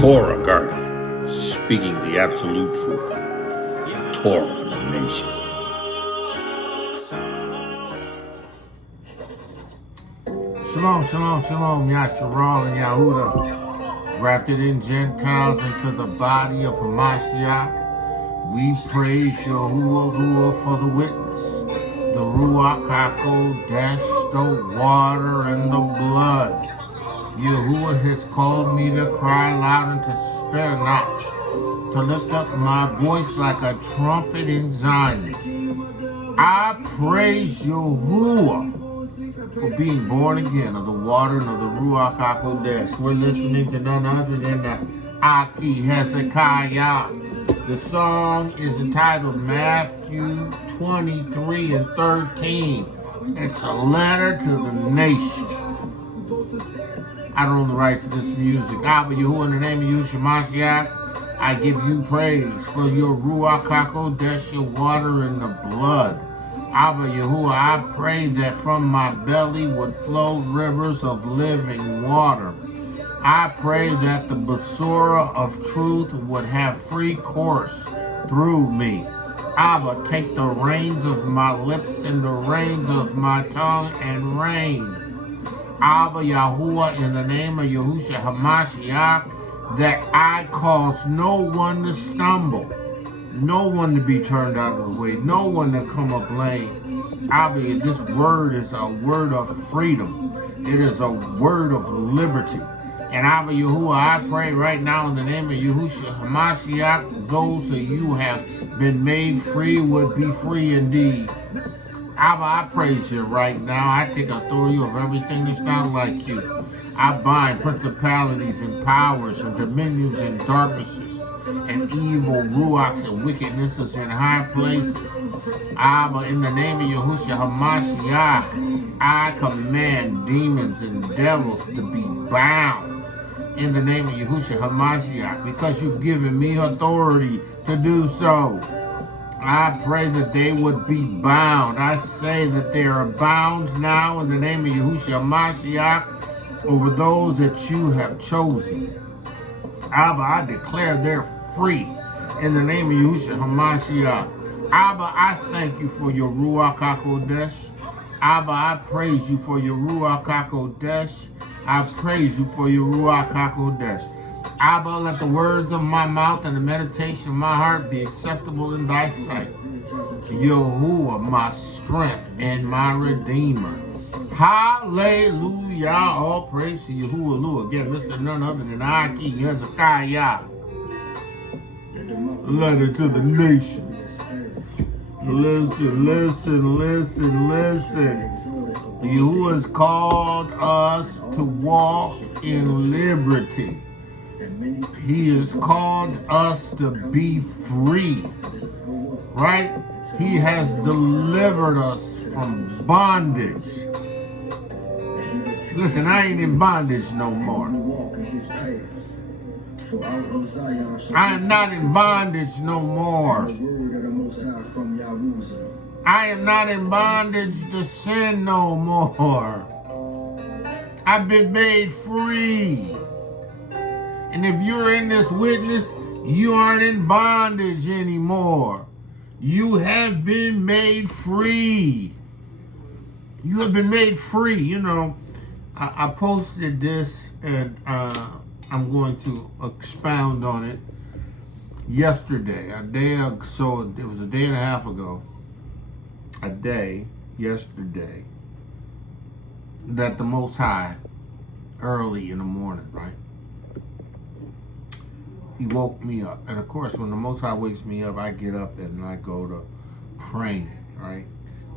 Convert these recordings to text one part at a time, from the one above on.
Torah guardian, speaking the absolute truth. Torah nation. Shalom, shalom, shalom, Yasharal and Yahuda, grafted in Gentiles into the body of Hamashiach. We praise Yahuwah for the witness, the Ruach HaKodesh, the water and the blood. Yahuwah has called me to cry loud and to spare not, to lift up my voice like a trumpet in Zion. I praise Yahuwah for being born again of the water and of the Ruach HaKodesh. We're listening to none other than the Aki Hezekiah. The song is entitled Matthew 23 and 13. It's a letter to the nation. I don't own the rights to this music. Abba Yahuwah, in the name of Yahusha Ha'Mashiach, I give you praise for your Ruach HaKodesh, your water and the blood. Abba Yahuwah, I pray that from my belly would flow rivers of living water. I pray that the Basura of truth would have free course through me. Abba, take the reins of my lips and the reins of my tongue and reign. Abba Yahuwah, in the name of Yahusha Ha'Mashiach, that I cause no one to stumble, no one to be turned out of the way, no one to come up lame. Abba, this word is a word of freedom. It is a word of liberty. And Abba Yahuwah, I pray right now in the name of Yahusha Ha'Mashiach, those of you who have been made free would be free indeed. Abba, I praise you right now. I take authority over everything that's not like you. I bind principalities and powers and dominions and darknesses and evil ruachs and wickednesses in high places. Abba, in the name of Yahusha Ha'Mashiach, I command demons and devils to be bound in the name of Yahusha Ha'Mashiach, because you've given me authority to do so. I pray that they would be bound. I say that there are bounds now in the name of Yahusha Ha'Mashiach over those that you have chosen. Abba, I declare they're free in the name of Yahusha Ha'Mashiach. Abba, I thank you for your Ruach HaKodesh. Abba, I praise you for your Ruach HaKodesh. I praise you for your Ruach HaKodesh. Abba, let the words of my mouth and the meditation of my heart be acceptable in thy sight. Yahuwah, my strength and my redeemer. Hallelujah. All praise to Yahuwah. Again, this is none other than Aki Hezekiah. Letter to the nations. Listen, listen, listen, listen. Yahuwah has called us to walk in liberty. He has called us to be free, right? He has delivered us from bondage. Listen, I ain't in bondage no more. I am not in bondage no more. I am not in bondage to sin no more. I've been made free. And if you're in this witness, you aren't in bondage anymore. You have been made free. You have been made free. You know, I posted this, and I'm going to expound on it yesterday. So it was a day and a half ago. Yesterday, that the Most High, early in the morning, right? He woke me up. And of course, when the Most High wakes me up, I get up and I go to praying, right?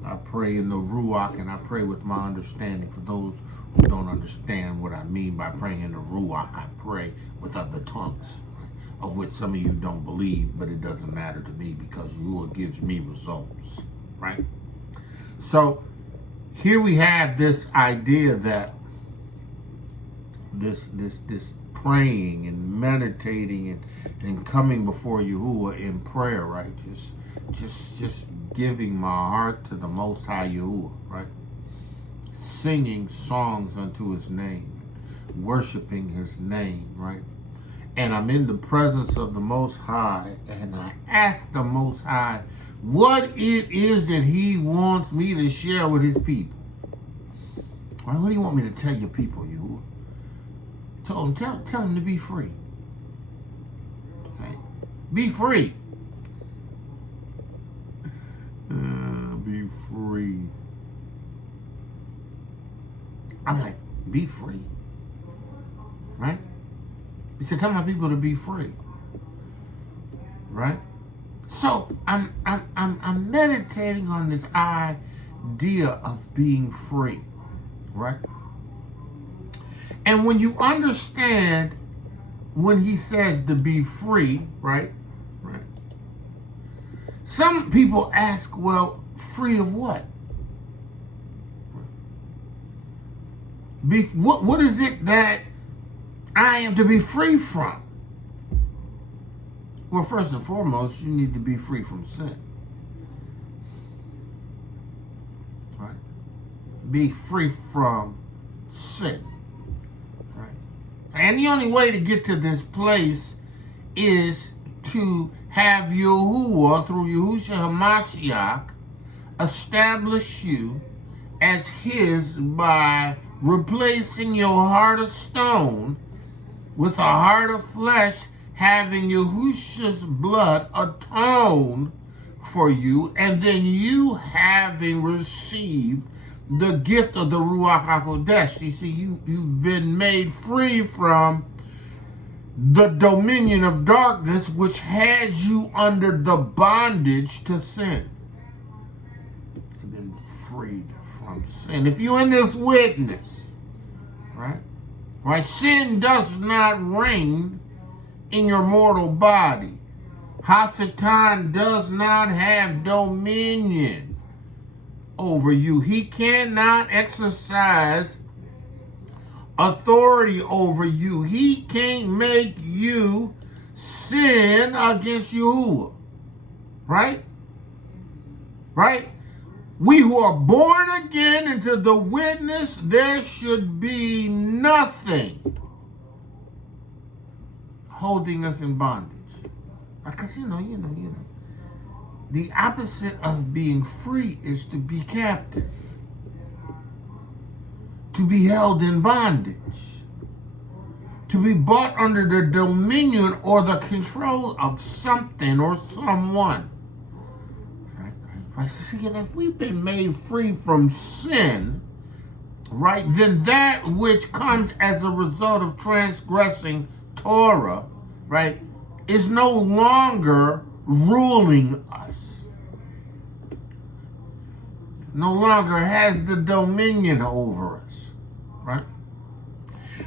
I pray in the Ruach, and I pray with my understanding. For those who don't understand what I mean by praying in the Ruach, I pray with other tongues, right? Of which some of you don't believe, but it doesn't matter to me because Ruach gives me results, right? So here we have this idea that this praying and meditating and coming before Yahuwah in prayer, right? Just giving my heart to the Most High Yahuwah, right? Singing songs unto his name, worshiping his name, right? And I'm in the presence of the Most High, and I ask the Most High what it is that he wants me to share with his people. Right? What do you want me to tell your people, you? Tell them to be free. Right? Be free. Be free. I'm like, be free. Right? He said, tell my people to be free. Right? So I'm meditating on this idea of being free. Right? And when you understand when he says to be free, right? Right. Some people ask, well, free of what? What is it that I am to be free from? Well, first and foremost, you need to be free from sin. Right? Be free from sin. Right? And the only way to get to this place is to have Yahuwah, through Yahusha Ha'Mashiach, establish you as his by replacing your heart of stone with a heart of flesh, having Yahusha's blood atone for you, and then you having received the gift of the Ruach HaKodesh. You see, you've been made free from the dominion of darkness, which had you under the bondage to sin. You've been freed from sin. If you're in this witness, right? Right? Sin does not reign in your mortal body. Satan does not have dominion over you. He cannot exercise authority over you. He can't make you sin against Yahuwah. Right? Right? We who are born again into the witness, there should be nothing holding us in bondage. Because you know, the opposite of being free is to be captive, to be held in bondage, to be brought under the dominion or the control of something or someone. Right? So if we've been made free from sin, right, then that which comes as a result of transgressing Torah, right, is no longer ruling us. No longer has the dominion over us, right?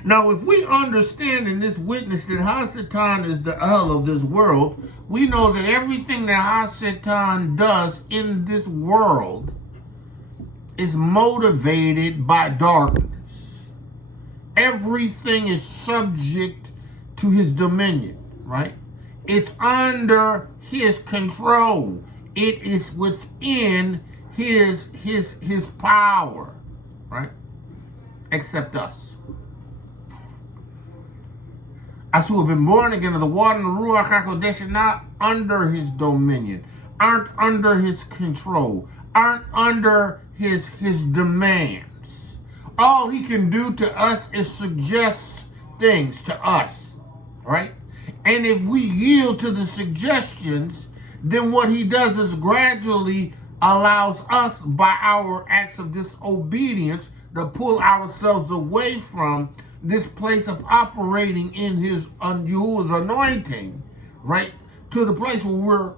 Now, if we understand in this witness that Satan is the El of this world, we know that everything that Satan does in this world is motivated by darkness. Everything is subject to his dominion, right? It's under his control. It is within his power, right? Except us. Us who have been born again of the water and the Ruach HaKodesh are not under his dominion, aren't under his control, aren't under his demands. All he can do to us is suggest things to us, right? And if we yield to the suggestions, then what he does is gradually allows us, by our acts of disobedience, to pull ourselves away from this place of operating in his Yahuwah's anointing, right, to the place where we're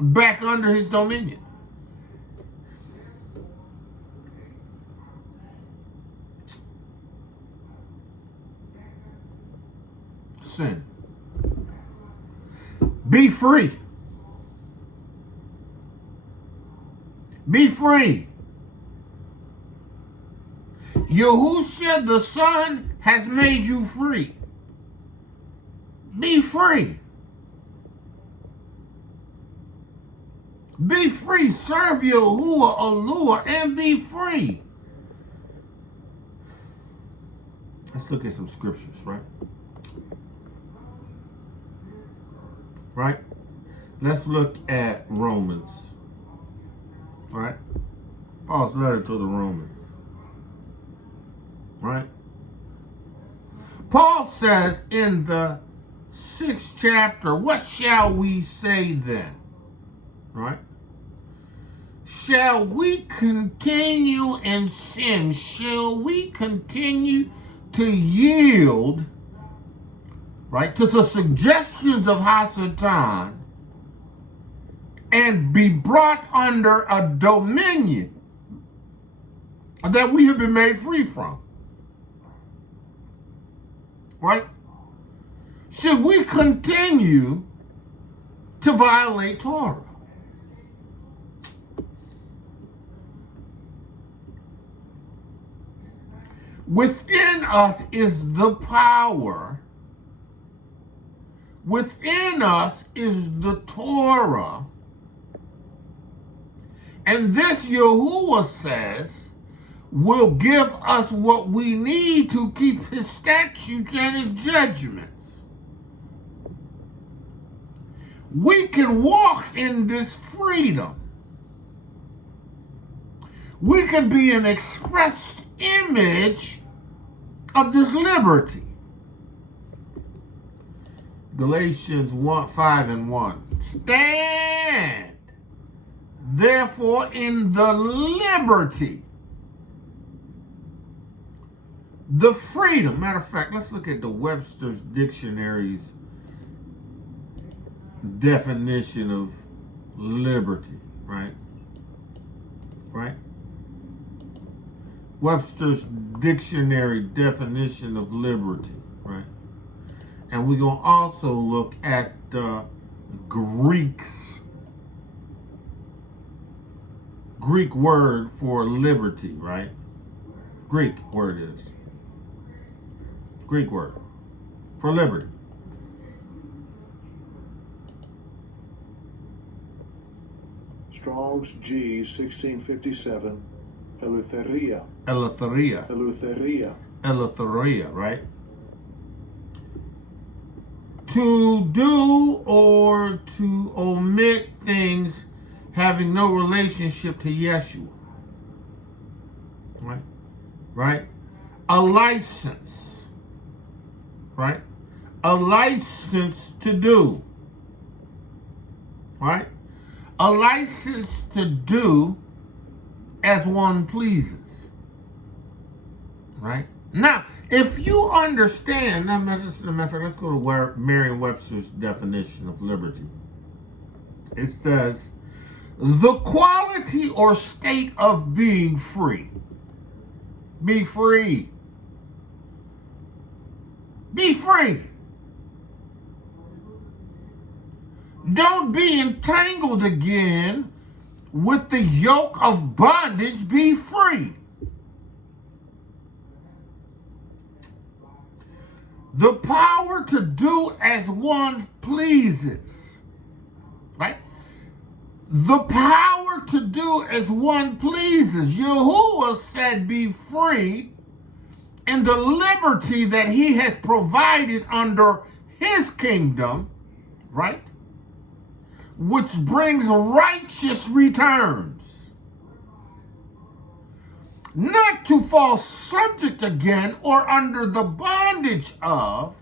back under his dominion. Sin. Be free. Be free. Yahusha the Son has made you free. Be free. Be free. Serve Yahuwah, Allure, and be free. Let's look at some scriptures, right? Right? Let's look at Romans, right? Paul's letter to the Romans, right? Paul says in the 6th chapter, what shall we say then? Right? Shall we continue in sin? Shall we continue to yield, right, to the suggestions of Hasatan and be brought under a dominion that we have been made free from? Right? Should we continue to violate Torah? Within us is the power. Within us is the Torah. And this, Yahuwah says, will give us what we need to keep his statutes and his judgments. We can walk in this freedom. We can be an expressed image of this liberty. Galatians 5:1. Stand, therefore, in the liberty, the freedom. Matter of fact, let's look at the Webster's Dictionary's definition of liberty, right? Right? Webster's Dictionary definition of liberty, right? And we're going to also look at Greek word for liberty, right? Greek word is. Greek word for liberty. Strong's G 1657. Eleutheria. Eleutheria. Eleutheria. Eleutheria, right? To do or to omit things having no relationship to Yeshua. Right? Right? A license. Right? A license to do. Right? A license to do as one pleases. Right? Now, if you understand, let's go to Merriam-Webster's definition of liberty. It says, the quality or state of being free. Be free. Be free. Don't be entangled again with the yoke of bondage. Be free. The power to do as one pleases. Right? The power to do as one pleases. Yahuwah said, be free in the liberty that he has provided under his kingdom, right? Which brings righteous returns. Not to fall subject again or under the bondage of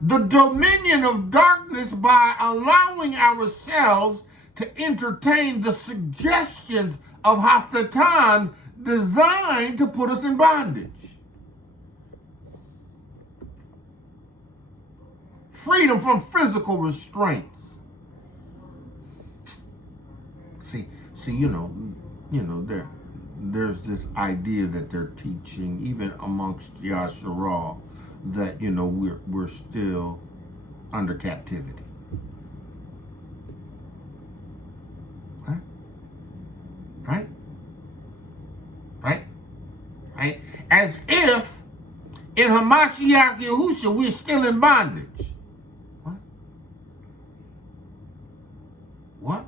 the dominion of darkness by allowing ourselves to entertain the suggestions of Hasatan designed to put us in bondage. Freedom from physical restraints. See, there's this idea that they're teaching, even amongst Yasharal, that, we're still under captivity. What? Right? As if in Hamashiach Yahusha we're still in bondage. What?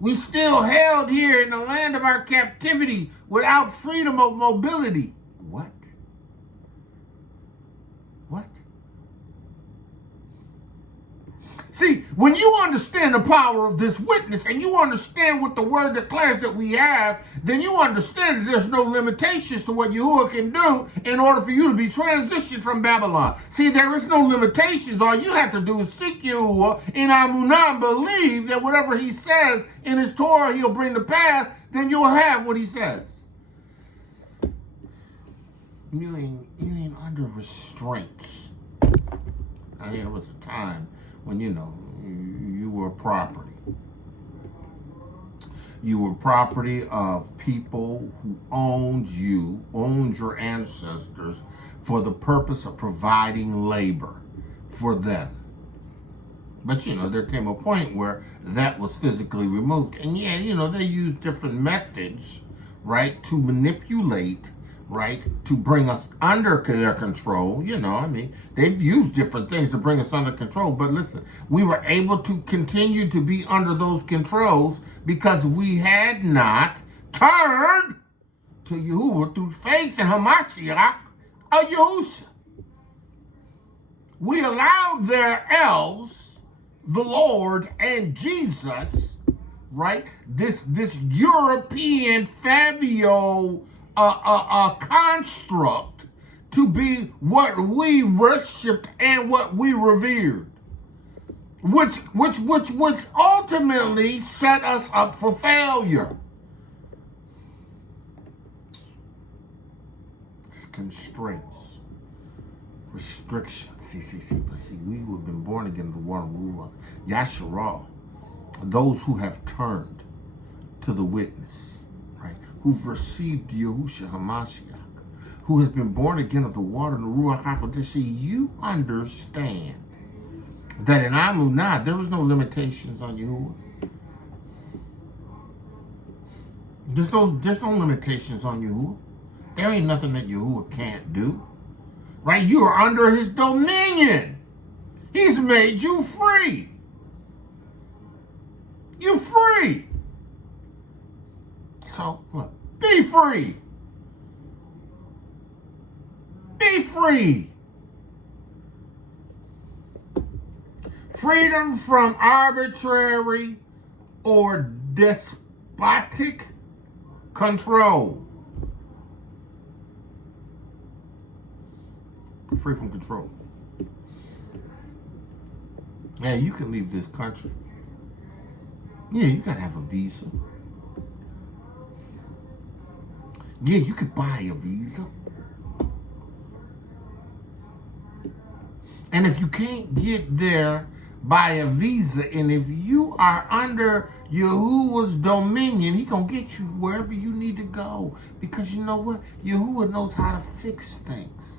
We still held here in the land of our captivity without freedom of mobility. What? See, when you understand the power of this witness and you understand what the word declares that we have, then you understand that there's no limitations to what Yahuwah can do in order for you to be transitioned from Babylon. See, there is no limitations. All you have to do is seek Yahuwah in Amunah and believe that whatever he says in his Torah he'll bring to pass, then you'll have what he says. You ain't under restraints. I mean, there was a time when, you were property. You were property of people who owned your ancestors for the purpose of providing labor for them. But, there came a point where that was physically removed. And they used different methods, right, to manipulate, right, to bring us under their control. They've used different things to bring us under control. But listen, we were able to continue to be under those controls because we had not turned to Yahuwah through faith in Hamashiach of Yahusha. We allowed their elves, the Lord and Jesus, right, this European Fabio construct to be what we worshipped and what we revered, which ultimately set us up for failure. Constraints, restrictions. See, we who have been born again of the water and Ruach, Yasharah, those who have turned to the witness, right, who've received Yahusha Ha'Mashiach, who has been born again of the water and the Ruach HaKodesh. See, you understand that in Amunah, there was no limitations on Yahuwah. There's no limitations on Yahuwah. There ain't nothing that Yahuwah can't do. Right? You are under his dominion. He's made you free. You're free. So, look, be free. Be free. Freedom from arbitrary or despotic control. Free from control. Yeah, you can leave this country. Yeah, you gotta have a visa. Yeah, you could buy a visa. And if you can't get there by a visa, and if you are under Yahuwah's dominion, he gonna get you wherever you need to go. Because you know what? Yahuwah knows how to fix things.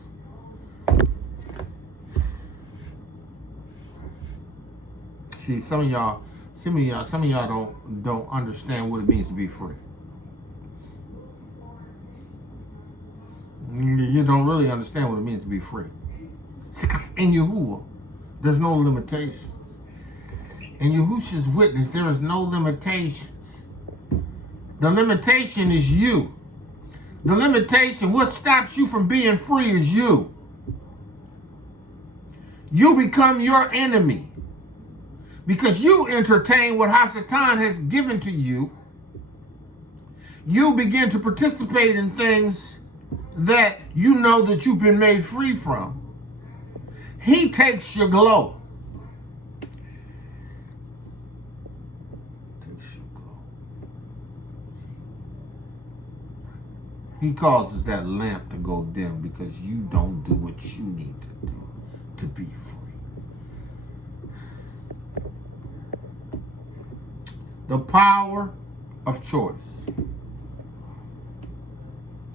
See, some of y'all don't understand what it means to be free. You don't really understand what it means to be free. See, because in Yahuwah, there's no limitations. In Yahusha's witness, there is no limitations. The limitation is you. The limitation, what stops you from being free is you. You become your enemy. Because you entertain what Hasatan has given to you. You begin to participate in things that you know that you've been made free from. He takes your glow. Takes your glow. He causes that lamp to go dim because you don't do what you need to do to be free. The power of choice.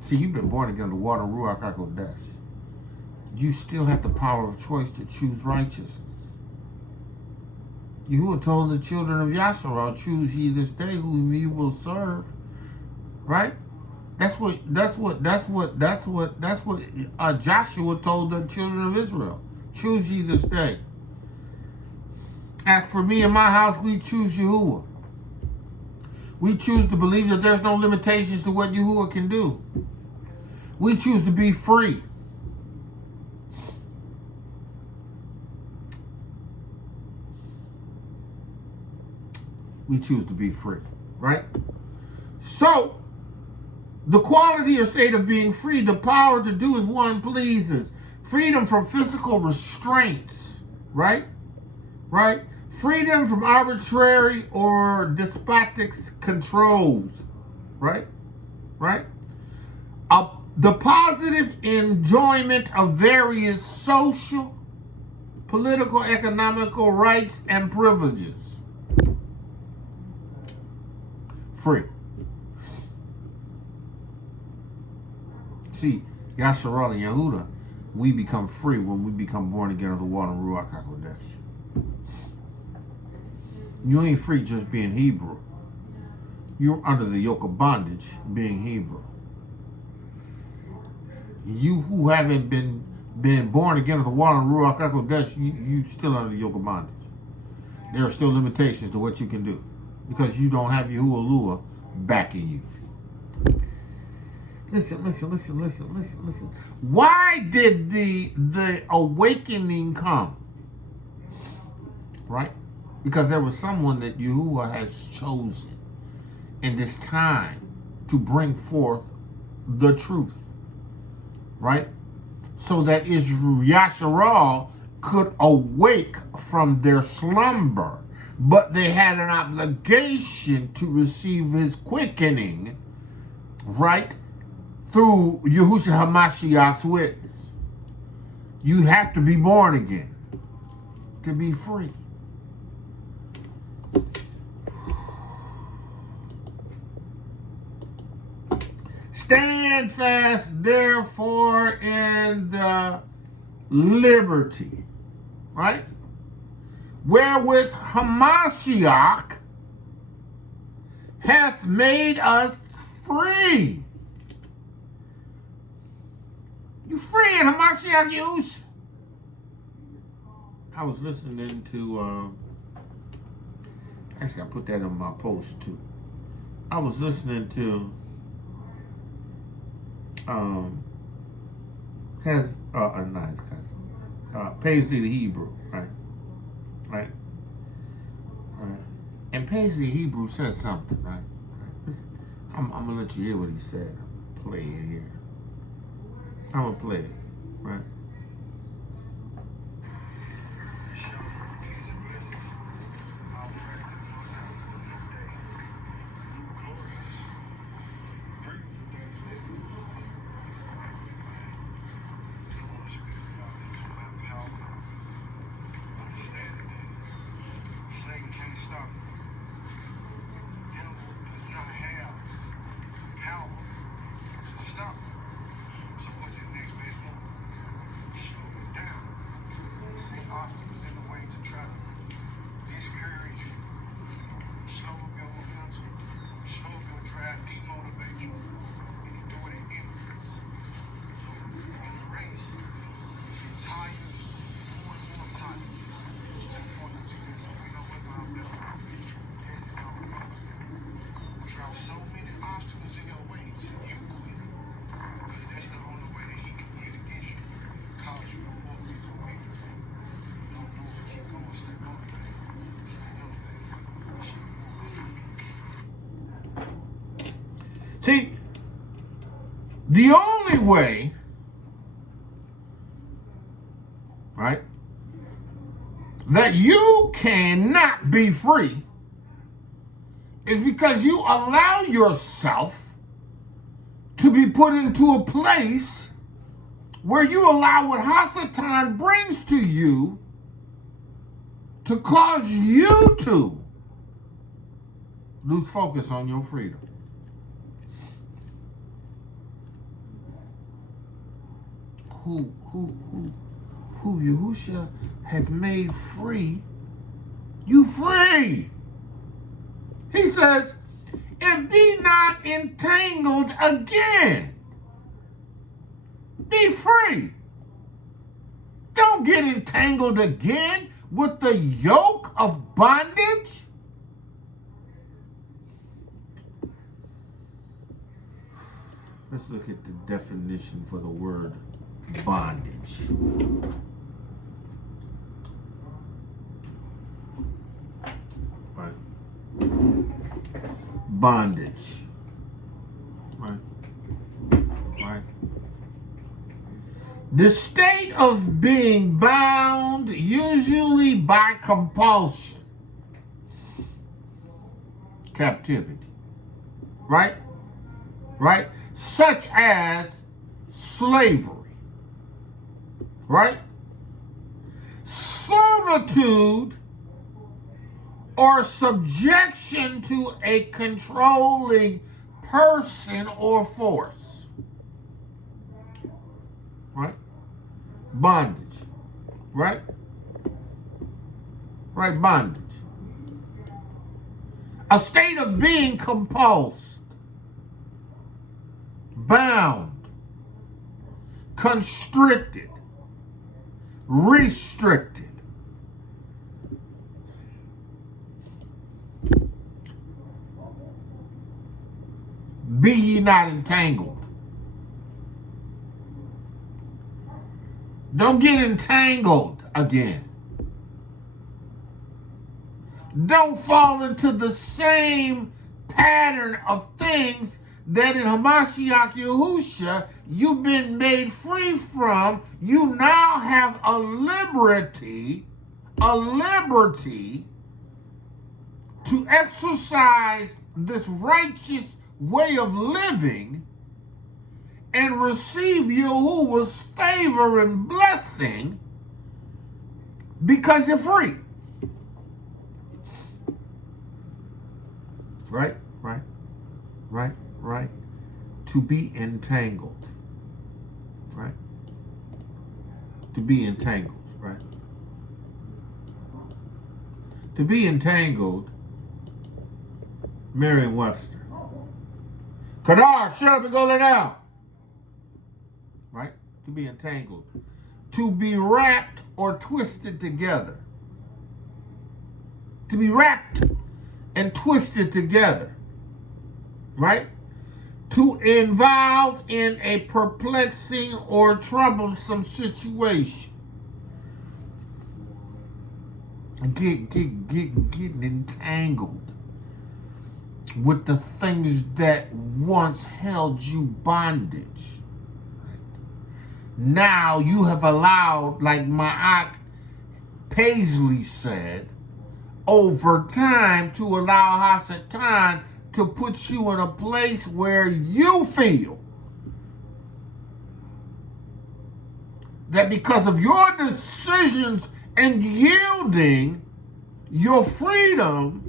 See, you've been born again of the water, Ruach HaKodesh. You still have the power of choice to choose righteousness. Yahuwah told the children of Yasharah, choose ye this day whom you will serve. Right? That's what Joshua told the children of Israel. Choose ye this day. As for me and my house, we choose Yahuwah. We choose to believe that there's no limitations to what Yahuwah can do. We choose to be free. we choose to be free, right? So, the quality or state of being free, the power to do as one pleases, freedom from physical restraints, right? Right? Freedom from arbitrary or despotic controls, right? Right? The positive enjoyment of various social, political, economical rights and privileges. Free. See, Yahusha and Yahuda, we become free when we become born again of the water and Ruach HaKodesh. You ain't free just being Hebrew. You're under the yoke of bondage being Hebrew. You who haven't been born again of the water and Ruach HaKodesh, you still under the yoke of bondage. There are still limitations to what you can do because you don't have Yahuwah backing you. Listen. Why did the awakening come? Right? Because there was someone that Yahuwah has chosen in this time to bring forth the truth. Right? So that Yasharal could awake from their slumber. But they had an obligation to receive his quickening, right? Through Yahusha Ha'Mashiach's witness. You have to be born again to be free. Stand fast, therefore, in the liberty, right? Wherewith Hamashiach hath made us free. You free in Hamashiach Yahusha. I was listening to, actually I put that on my post too. I was listening to, Paisley the Hebrew, right? And Paisley Hebrew said something, right? I'm gonna let you hear what he said. Play it here. I'm gonna play it, right? See, the only way, right, that you cannot be free is because you allow yourself to be put into a place where you allow what Hasatan brings to you to cause you to lose focus on your freedom. Who Yahusha has made free, you free. He says, and be not entangled again. Be free. Don't get entangled again with the yoke of bondage. Let's look at the definition for the word bondage. Right. bondage. Right? Right? The state of being bound, usually by compulsion, captivity, right? Right? Such as slavery, right? Servitude or subjection to a controlling person or force, right? Bondage, right? Right, bondage. A state of being compulsed, bound, constricted, restricted. Be ye not entangled. Don't get entangled again. Don't fall into the same pattern of things that in Hamashiach Yahusha you've been made free from. You now have a liberty to exercise this righteous way of living and receive Yahuwah's favor and blessing because you're free. Right, right, right, right. To be entangled. Right? To be entangled, right? To be entangled, Merriam-Webster. Kadar, shut up and go lay down. Right? To be entangled. To be wrapped or twisted together. To be wrapped and twisted together. Right? To involve in a perplexing or troublesome situation. Getting entangled with the things that once held you bondage. Now you have allowed, like Ma'ak Paisley said, over time to allow Hasatan to put you in a place where you feel that because of your decisions and yielding your freedom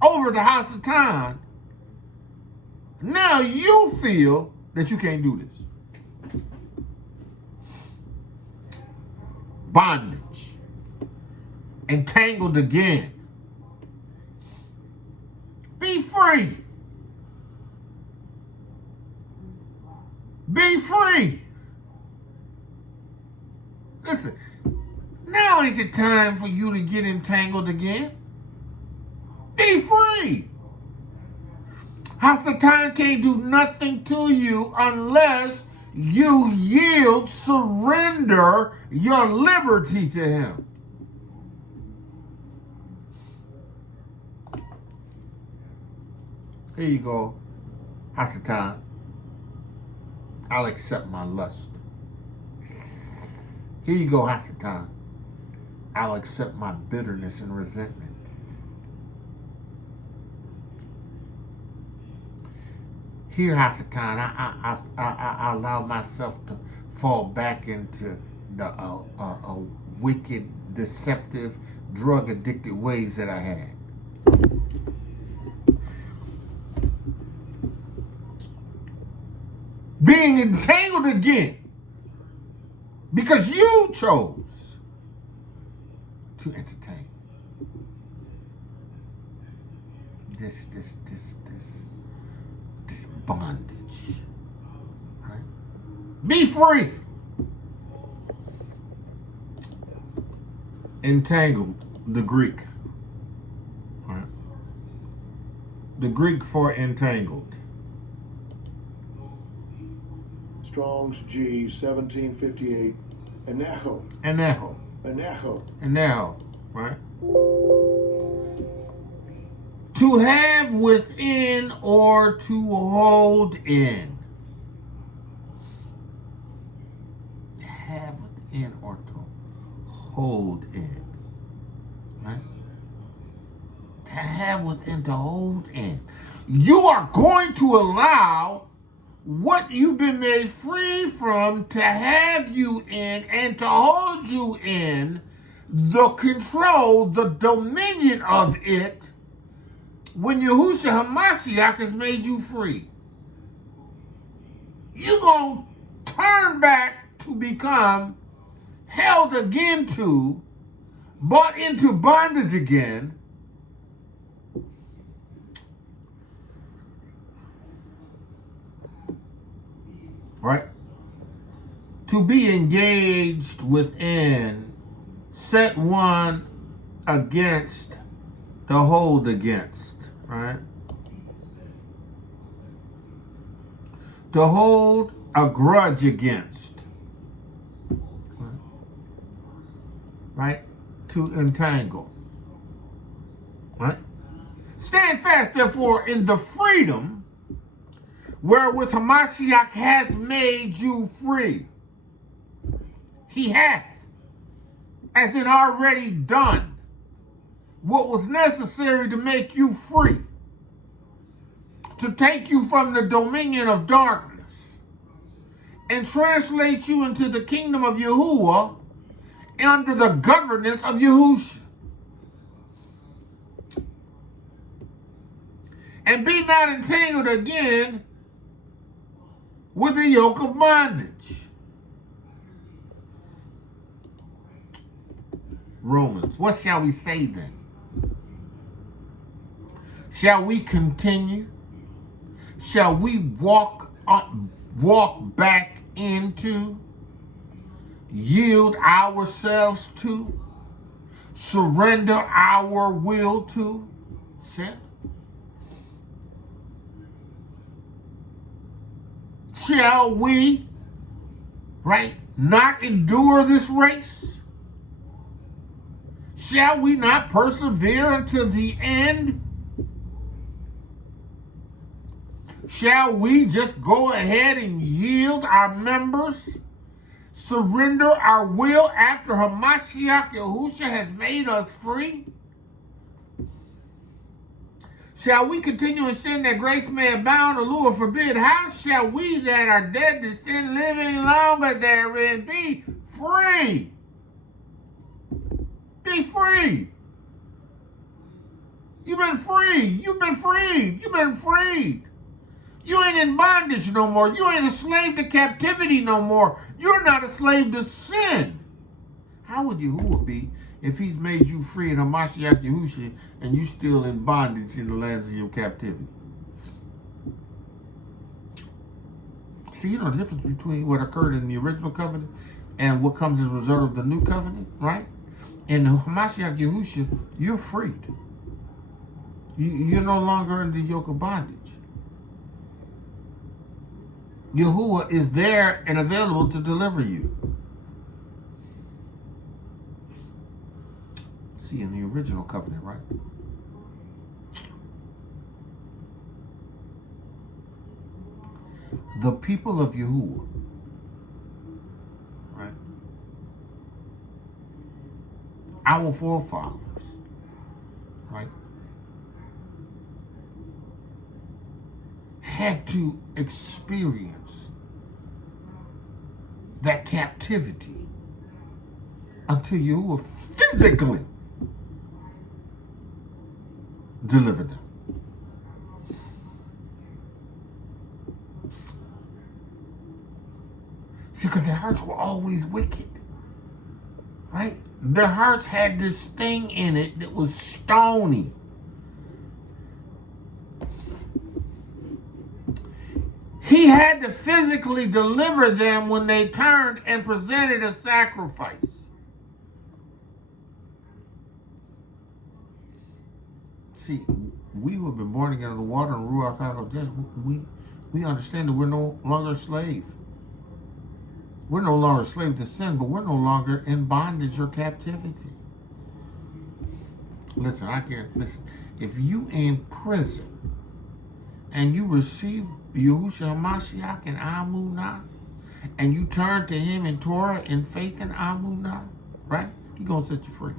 over to Hasatan, now you feel that you can't do this. Bondage. Entangled again. Be free. Be free. Listen, now ain't the time for you to get entangled again. Be free. Hasatan can't do nothing to you unless you yield, surrender your liberty to him. Here you go, Hasatan. I'll accept my lust. Here you go, Hasatan. I'll accept my bitterness and resentment. Here, Hasatan, I allow myself to fall back into the wicked, deceptive, drug-addicted ways that I had. Being entangled again because you chose to entertain this bondage. Right? Be free. Entangled, the Greek. All right? The Greek for entangled. Strong's G 1758. Enecho. Enecho. Enecho. Enecho, right? To have within or to hold in. To have within or to hold in. Right? To have within, to hold in. You are going to allow what you've been made free from to have you in and to hold you in the control, the dominion of it when Yahusha Ha'Mashiach has made you free. You're going to turn back to become held again to, brought into bondage again. Right? To be engaged within, set one against the hold against, right? To hold a grudge against, right? To entangle, right? Stand fast, therefore, in the freedom wherewith Hamashiach has made you free. He hath, as in already done, what was necessary to make you free, to take you from the dominion of darkness and translate you into the kingdom of Yahuwah under the governance of Yahusha. And be not entangled again with a yoke of bondage. Romans, what shall we say then? Shall we continue? Shall we walk back into, yield ourselves to, surrender our will to sin? Shall we, right, not endure this race? Shall we not persevere until the end? Shall we just go ahead and yield our members, surrender our will after Hamashiach Yahusha has made us free? Shall we continue in sin that grace may abound? The Lord forbid. How shall we that are dead to sin live any longer therein? Be free. Be free. You've been free. You've been freed. You've been freed. You ain't in bondage no more. You ain't a slave to captivity no more. You're not a slave to sin. How would Yahuwah be if he's made you free in Hamashiach Yahusha and you still in bondage in the lands of your captivity? See, you know the difference between what occurred in the original covenant and what comes as a result of the new covenant, right? In Hamashiach Yahusha, you're freed. You're no longer in the yoke of bondage. Yahuwah is there and available to deliver you. See, in the original covenant, right? The people of Yahuwah, right? Our forefathers, right? Had to experience that captivity until Yahuwah physically delivered them. See, because their hearts were always wicked, right? Their hearts had this thing in it that was stony. He had to physically deliver them when they turned and presented a sacrifice. See, we who have been born again of the water and Ruach HaKodesh, we understand that we're no longer a slave. We're no longer a slave to sin, but we're no longer in bondage or captivity. Listen, I can't listen. If you in prison and you receive Yahusha Ha'Mashiach and Amunah, and you turn to him in Torah in faith and Amunah, right? He's going to set you free.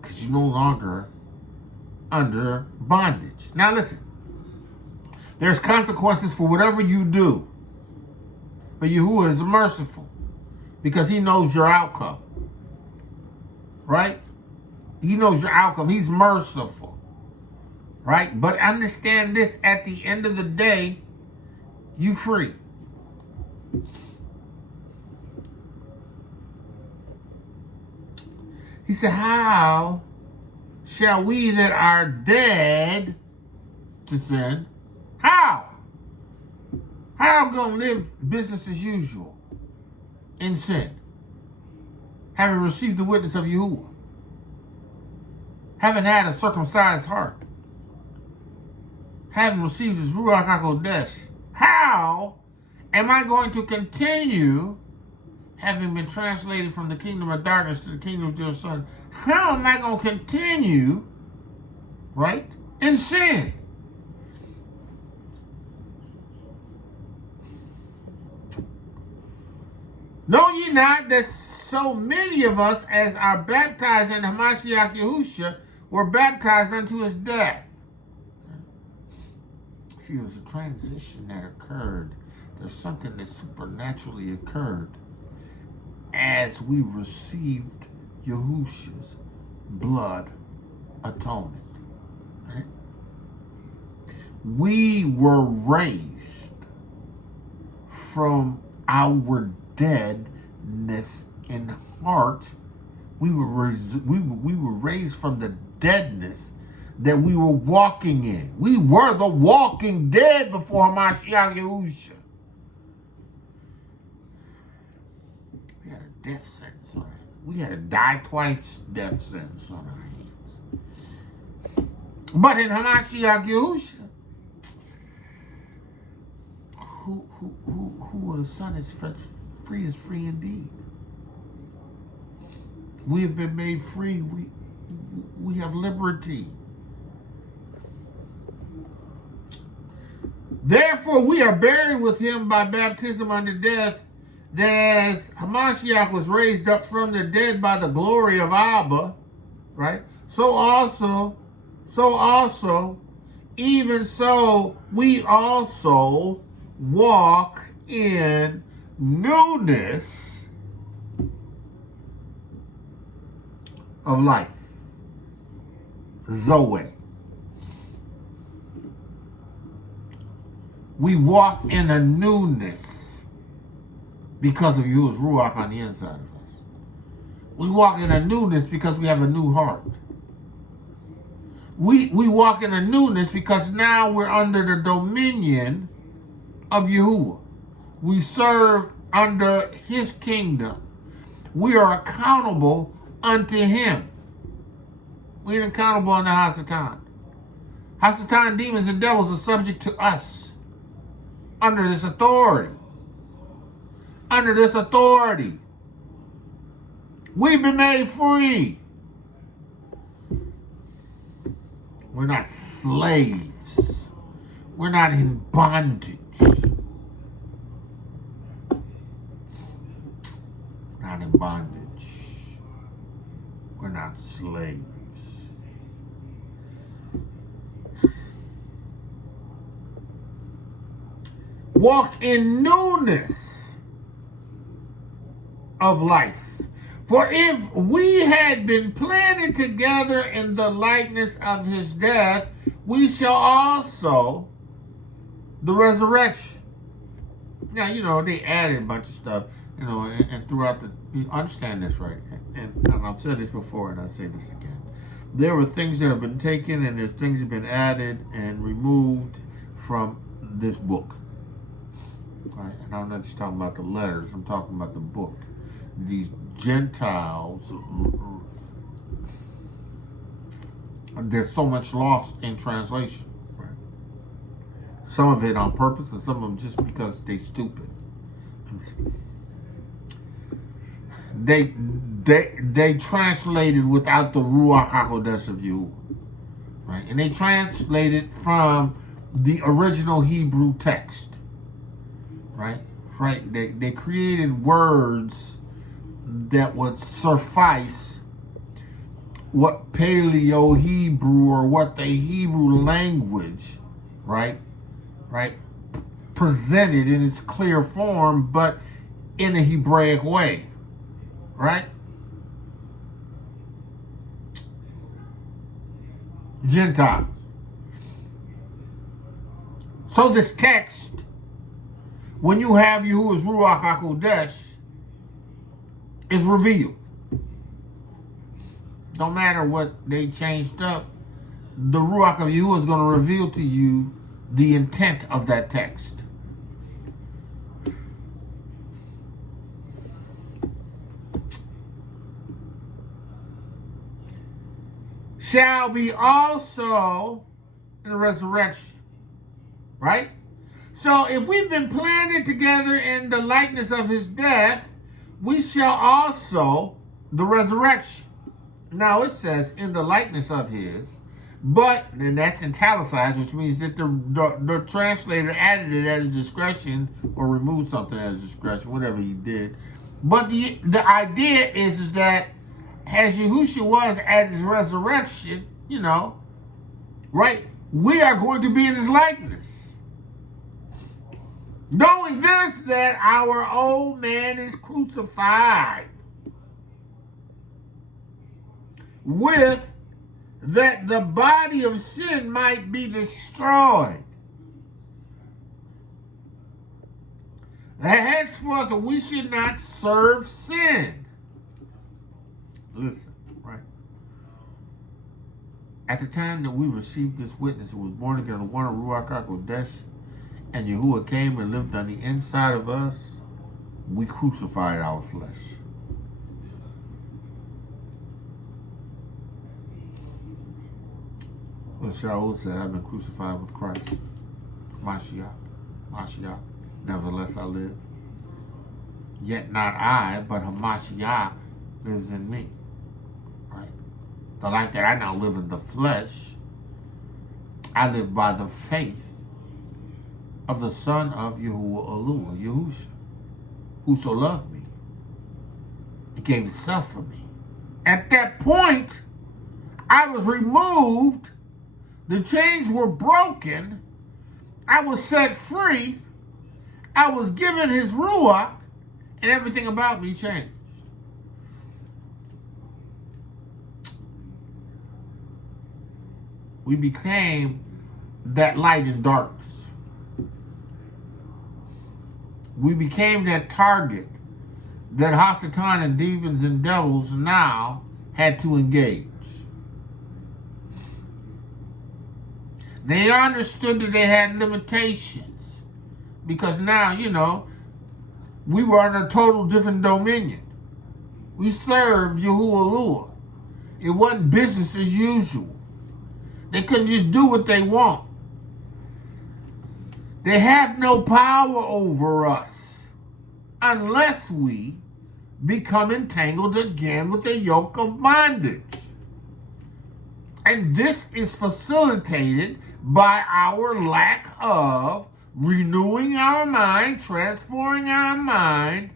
Because you're no longer under bondage. Now listen, there's consequences for whatever you do. But Yahuwah is merciful because he knows your outcome. Right? He knows your outcome. He's merciful. Right? But understand this, at the end of the day, you free. He said, how shall we that are dead to sin, how I'm going to live business as usual in sin, having received the witness of Yahuwah, having had a circumcised heart, having received his Ruach HaKodesh? How am I going to continue, having been translated from the kingdom of darkness to the kingdom of your son? How am I going to continue, right, in sin? Know ye not that so many of us as are baptized in Hamashiach Yahusha were baptized unto his death? See, there was a transition that occurred. There's something that supernaturally occurred as we received Yahusha's blood atonement. Right? We were raised from our deadness in heart. We were raised from the deadness that we were walking in. We were the walking dead before Hamashiach Yahusha. We had a death sentence on it. We had a die twice death sentence on our hands. But in Hamashiach Yahusha, who the Son is free is free indeed. We have been made free. We have liberty. Therefore, we are buried with him by baptism unto death, that as Hamashiach was raised up from the dead by the glory of Abba, right? So also, even so, we also walk in newness of life. Zoe. We walk in a newness because of Yahuwah's Ruach on the inside of us. We walk in a newness because we have a new heart. We walk in a newness because now we're under the dominion of Yahuwah. We serve under his kingdom. We are accountable unto him. We ain't accountable unto Hasatan. Hasatan, demons, and devils are subject to us. Under this authority. Under this authority. We've been made free. We're not slaves. We're not in bondage. Not in bondage. We're not slaves. Walk in newness of life. For if we had been planted together in the likeness of his death, we shall also the resurrection. Now, they added a bunch of stuff, and throughout you understand this, right? And I've said this before, and I'll say this again. There were things that have been taken, and there's things that have been added and removed from this book. Right? And I'm not just talking about the letters, I'm talking about the book. These Gentiles, there's so much lost in translation. Right? Some of it on purpose, and some of them just because they stupid. they translated without the Ruach HaKodesh of Yahuwah, right? And they translated from the original Hebrew text, right? Right? They created words that would suffice what Paleo Hebrew or what the Hebrew language, right, presented in its clear form, but in a Hebraic way, right? Gentiles. So this text, when you have Yahuwah's Ruach HaKodesh, is revealed. No matter what they changed up, the Ruach of Yahuwah is going to reveal to you the intent of that text. Shall be also in the resurrection, right? So if we've been planted together in the likeness of his death, we shall also the resurrection. Now it says in the likeness of his, but, and that's italicized, which means that the translator added it at his discretion or removed something at his discretion, whatever he did. But the idea is that as Yahusha was at his resurrection, you know, right, we are going to be in his likeness. Knowing this, that our old man is crucified, with that the body of sin might be destroyed. That henceforth we should not serve sin. Listen, right? At the time that we received this witness, it was born again of one of Ruach HaKodesh, and Yahuwah came and lived on the inside of us, we crucified our flesh. Well, Shaul said, I've been crucified with Christ. Mashiach. Nevertheless I live. Yet not I, but Hamashiach lives in me. Right? The life that I now live in the flesh, I live by the faith of the Son of Yahuwah Alua, Yahusha, who so loved me. He gave himself for me. At that point, I was removed. The chains were broken. I was set free. I was given his Ruach, and everything about me changed. We became that light in darkness. We became that target that Hasatan and demons and devils now had to engage. They understood that they had limitations because now, you know, we were in a total different dominion. We served Yahuwah Lua. It wasn't business as usual. They couldn't just do what they want. They have no power over us unless we become entangled again with the yoke of bondage. And this is facilitated by our lack of renewing our mind, transforming our mind,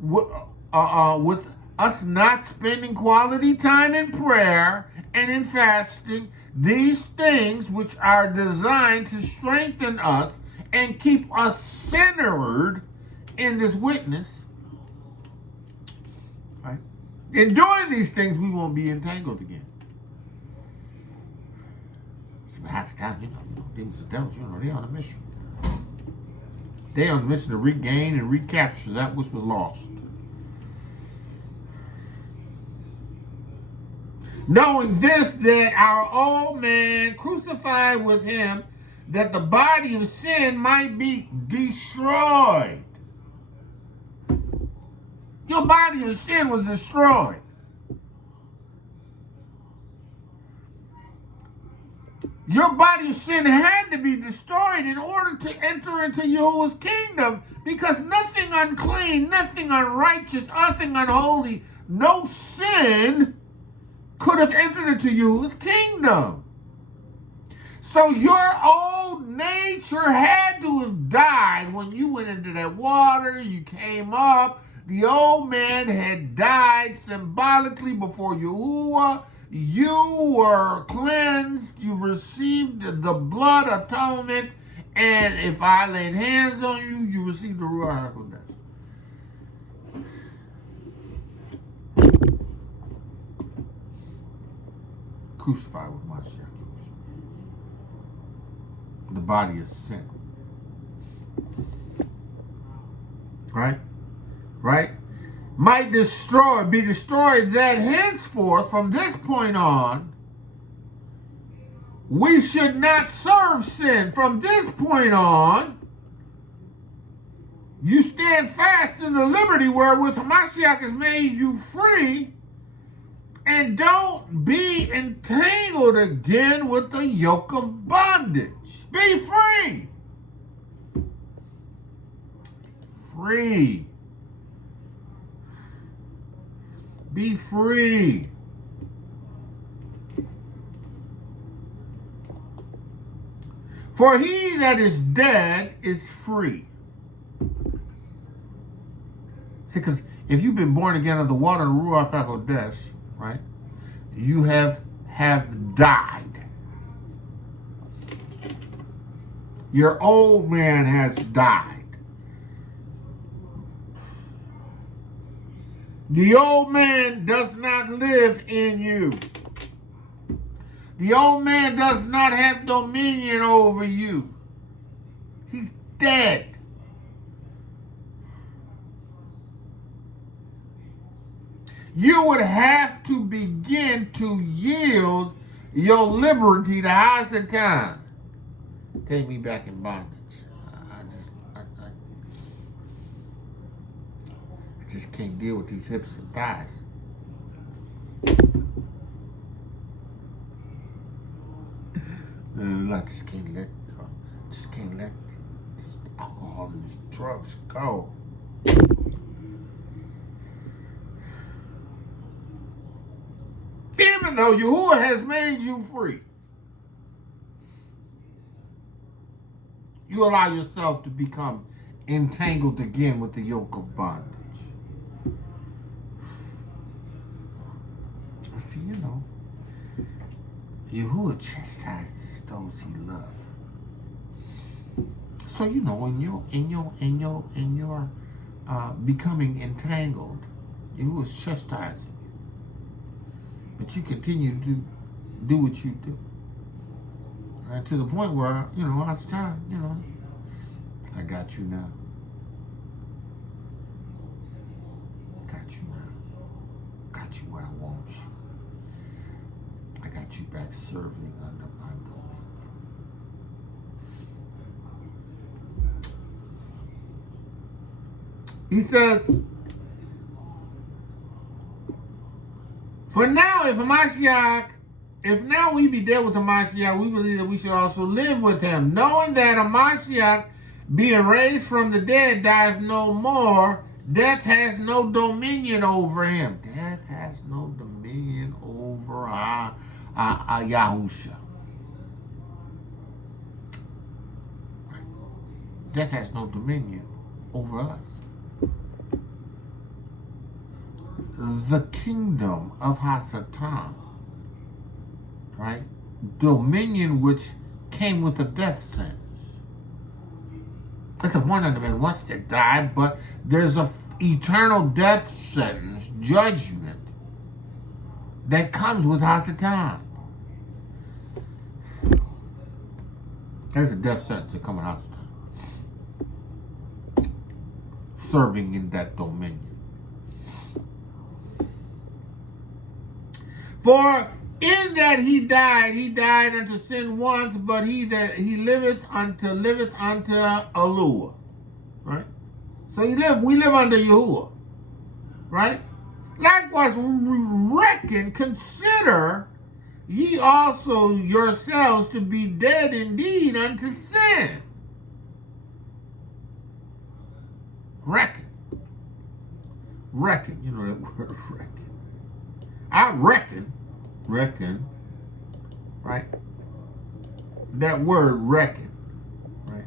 with us not spending quality time in prayer and in fasting. These things which are designed to strengthen us and keep us centered in this witness. Right? In doing these things, we won't be entangled again. Half the time, you know, demons and devils, they're on a mission. They're on a mission to regain and recapture that which was lost. Knowing this, that our old man crucified with him, that the body of sin might be destroyed. Your body of sin was destroyed. Your body of sin had to be destroyed in order to enter into Yahuwah's kingdom, because nothing unclean, nothing unrighteous, nothing unholy, no sin could have entered into Yahuwah's kingdom. So your old nature had to have died when you went into that water, you came up. The old man had died symbolically before Yahuwah. You were cleansed. You received the blood atonement. And if I laid hands on you, you received the Ruach HaKodesh. Crucified with Mashiach. The body is sin. Right? Right? Might be destroyed, that henceforth, from this point on, we should not serve sin. From this point on, you stand fast in the liberty wherewith Mashiach has made you free, and don't be entangled again with the yoke of bondage. Be free. Free. Be free. For he that is dead is free. See, because if you've been born again of the water and the Ruach HaKodesh, right, you have died. Your old man has died. The old man does not live in you. The old man does not have dominion over you. He's dead. You would have to begin to yield your liberty to Hasatan. Take me back in bondage. I just can't deal with these hips and thighs. I just can't let this alcohol and these drugs go. Even though Yahuwah has made you free, you allow yourself to become entangled again with the yoke of bondage. See, Yahuwah chastises those he loves. So in your becoming entangled, Yahuwah's chastising you, but you continue to do what you do, and to the point where it's time. I got you now. Got you now. Got you where I want you. I got you back serving under my dominion. He says, for now, if now we be dead with the Mashiach, we believe that we should also live with him, knowing that a Mashiach, being raised from the dead, dieth no more. Death has no dominion over him. Death has no dominion over Yahusha. Death has no dominion over us. The kingdom of Hasatan, right? Dominion which came with the death sentence. That's a one of the men wants to die, but there's a eternal death sentence, judgment, that comes with Hasatan. There's a death sentence that comes with Hasatan. Serving in that dominion. For in that he died unto sin once, but he liveth unto Yahuwah. Right? So we live under Yahuwah. Right? Likewise, we consider ye also yourselves to be dead indeed unto sin. Reckon. Reckon. You know that word, reckon. I reckon, right? That word reckon, right?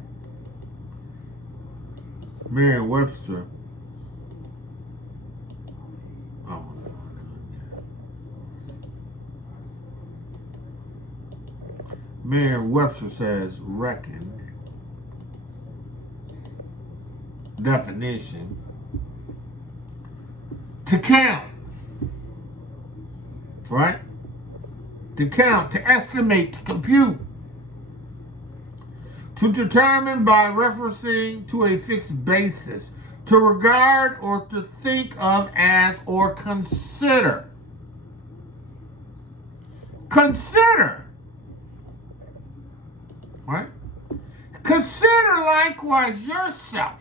Merriam-Webster. Oh, Merriam-Webster says reckon. Definition: to count, right? To count, to estimate, to compute, to determine by referencing to a fixed basis, to regard or to think of as or consider. Consider, right? Consider likewise yourself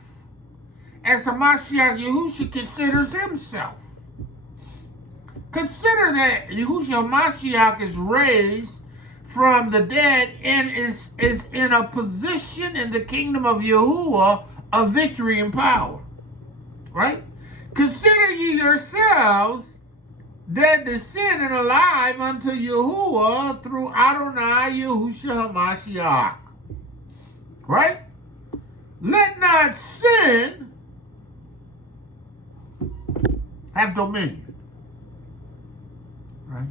as Hamashiach Yahusha considers himself. Consider that Yahusha Ha'Mashiach is raised from the dead and is in a position in the kingdom of Yahuwah of victory and power. Right? Consider ye yourselves dead to sin and alive unto Yahuwah through Adonai Yahusha Ha'Mashiach. Right? Let not sin have dominion. Right?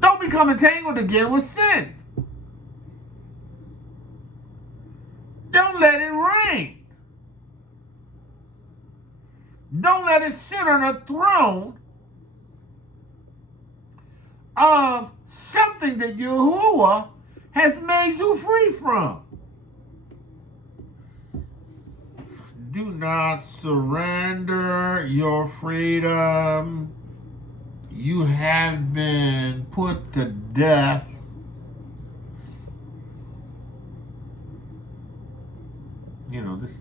Don't become entangled again with sin. Don't let it reign. Don't let it sit on a throne of something that Yahuwah has made you free from. Do not surrender your freedom. You have been put to death. You know, this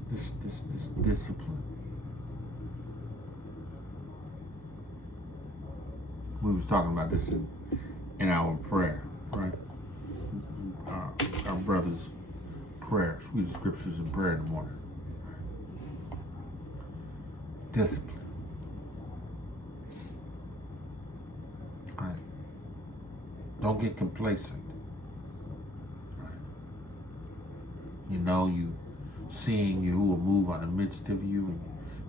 discipline. We was talking about this in our prayer, right? Our brothers' prayers. Read the scriptures in prayer in the morning. Discipline. Right. Don't get complacent. Right. You know, you seeing Yahuwah move on the midst of you, and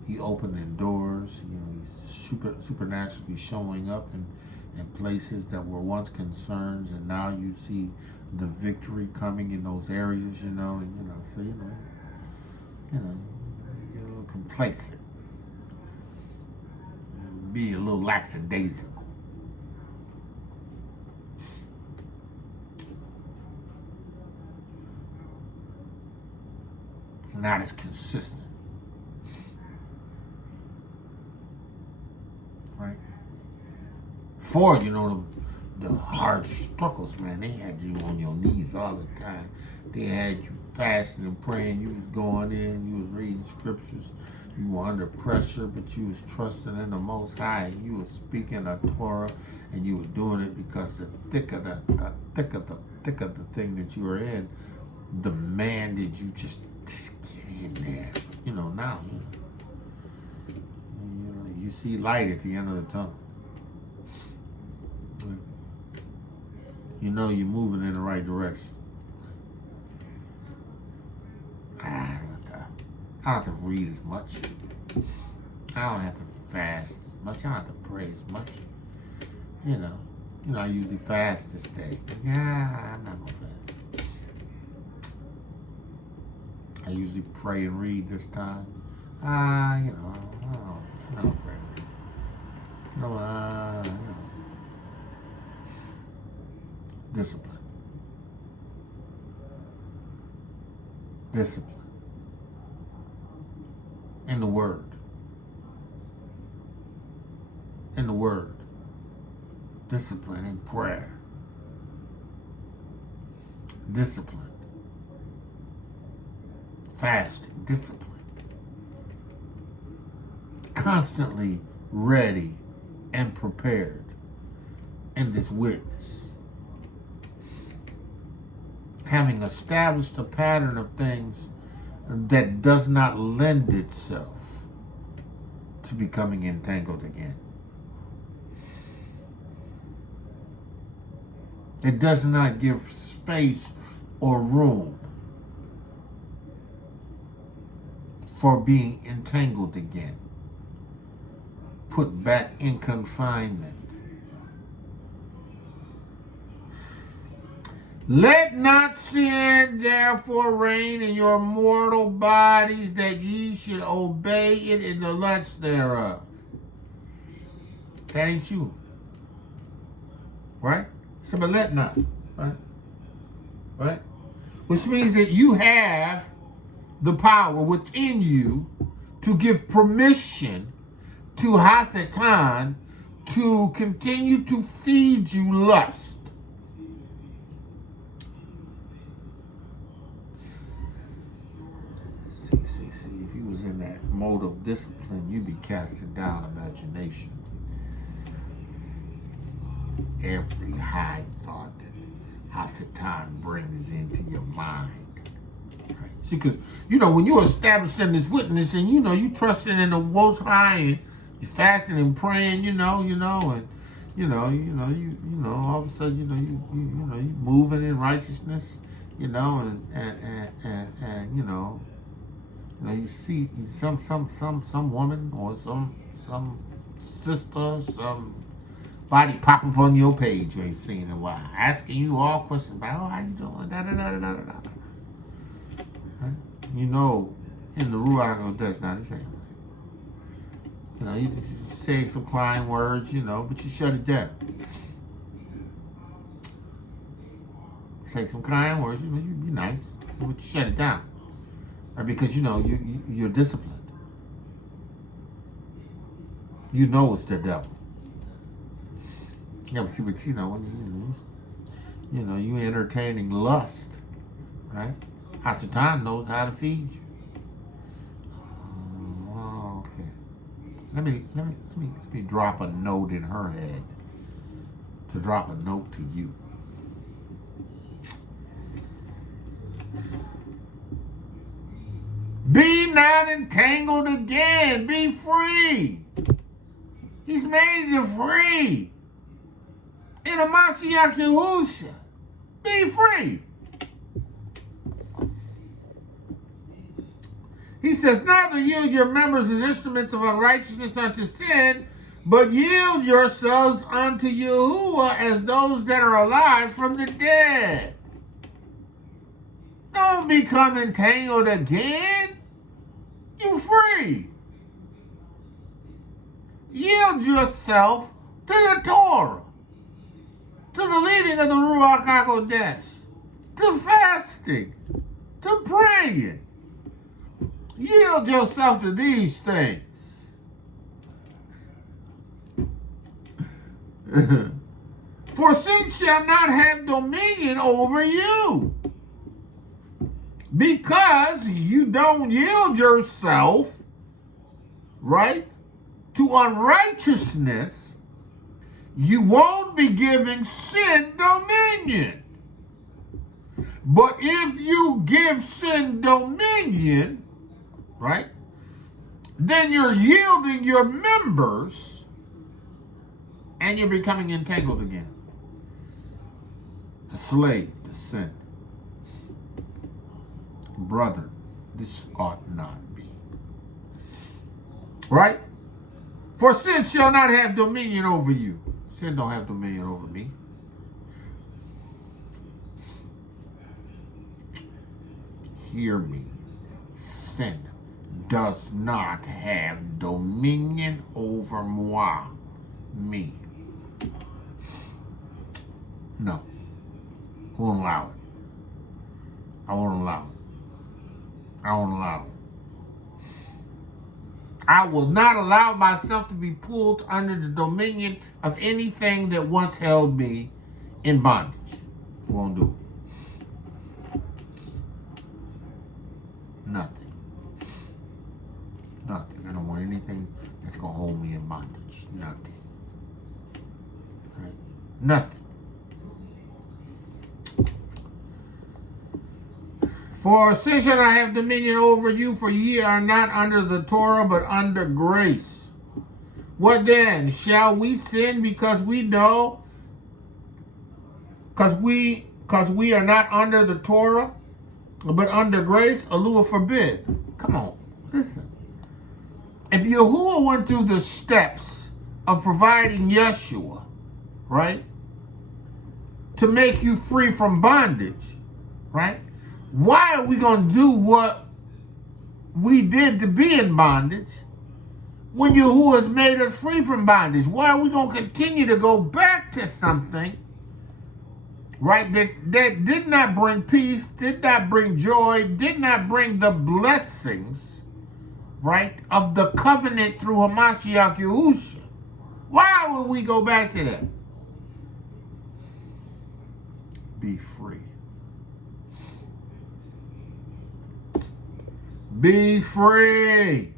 he opening doors. You know, he's supernaturally showing up in places that were once concerns, and now you see the victory coming in those areas. You know, and so you get a little complacent. Be a little lackadaisical. Not as consistent. Right? Before, the hard struggles, man, they had you on your knees all the time. They had you fasting and praying. You was going in, you was reading scriptures. You were under pressure, but you was trusting in the Most High. You were speaking a Torah, and you were doing it because the thick of the thing that you were in demanded you just get in there. Now, you see light at the end of the tunnel. You know you're moving in the right direction. I don't have to read as much. I don't have to fast as much. I don't have to pray as much. I usually fast this day. I'm not gonna fast. I usually pray and read this time. I'm not gonna pray and read. Discipline. Discipline. In the Word. In the Word. Discipline in prayer. Discipline. Fasting. Discipline. Constantly ready and prepared in this witness. Having established a pattern of things that does not lend itself to becoming entangled again. It does not give space or room for being entangled again, put back in confinement. Let not sin therefore reign in your mortal bodies, that ye should obey it in the lusts thereof. That ain't you. Right? So, but let not. Right? Right? Which means that you have the power within you to give permission to Hasatan to continue to feed you lust. See, if you was in that mode of discipline, you'd be casting down imagination. Every high thought that Hasatan brings into your mind. Right? See, because, when you're establishing this witness and, you trusting in the Most High and you're fasting and praying, and, all of a sudden, you moving in righteousness, and you see some woman or some sister, somebody pop up on your page you ain't seen in a while, asking you all questions about, how you doing, da-da-da-da-da-da. Right? In the Ruach that's not the same. You just say some crying words, but you shut it down. Say some crying words, you be nice, but you shut it down. Right? Because, you're disciplined. You know it's the devil. Yeah, but see, when you entertaining lust, right? Hasatan knows how to feed you. Oh, okay. Let me drop a note in her head to drop a note to you. Be not entangled again. Be free. He's made you free. In a Mashiach Yahusha. Be free. He says, neither yield your members as instruments of unrighteousness unto sin, but yield yourselves unto Yahuwah as those that are alive from the dead. Don't become entangled again. You're free. Yield yourself to the Torah, to the leading of the Ruach HaKodesh, to fasting, to praying. Yield yourself to these things. For sin shall not have dominion over you, because you don't yield yourself, right, to unrighteousness. You won't be giving sin dominion. But if you give sin dominion, right, then you're yielding your members and you're becoming entangled again. A slave to sin. Brother, this ought not be. Right? For sin shall not have dominion over you. Sin don't have dominion over me. Hear me. Sin does not have dominion over moi, me. No. I won't allow it. I won't allow it. I won't allow it. I will not allow myself to be pulled under the dominion of anything that once held me in bondage. I won't do it. Nothing. Nothing. I don't want anything that's going to hold me in bondage. Nothing. Nothing. For since I have dominion over you, for ye are not under the Torah, but under grace. What then? Shall we sin because we know? Because we are not under the Torah, but under grace? Allah forbid. Come on, listen. If Yahuwah went through the steps of providing Yeshua, right, to make you free from bondage, right? Why are we going to do what we did to be in bondage when Yahuwah has made us free from bondage? Why are we going to continue to go back to something, right, that did not bring peace, did not bring joy, did not bring the blessings, right, of the covenant through Hamashiach Yahusha? Why would we go back to that? Be free. Be free.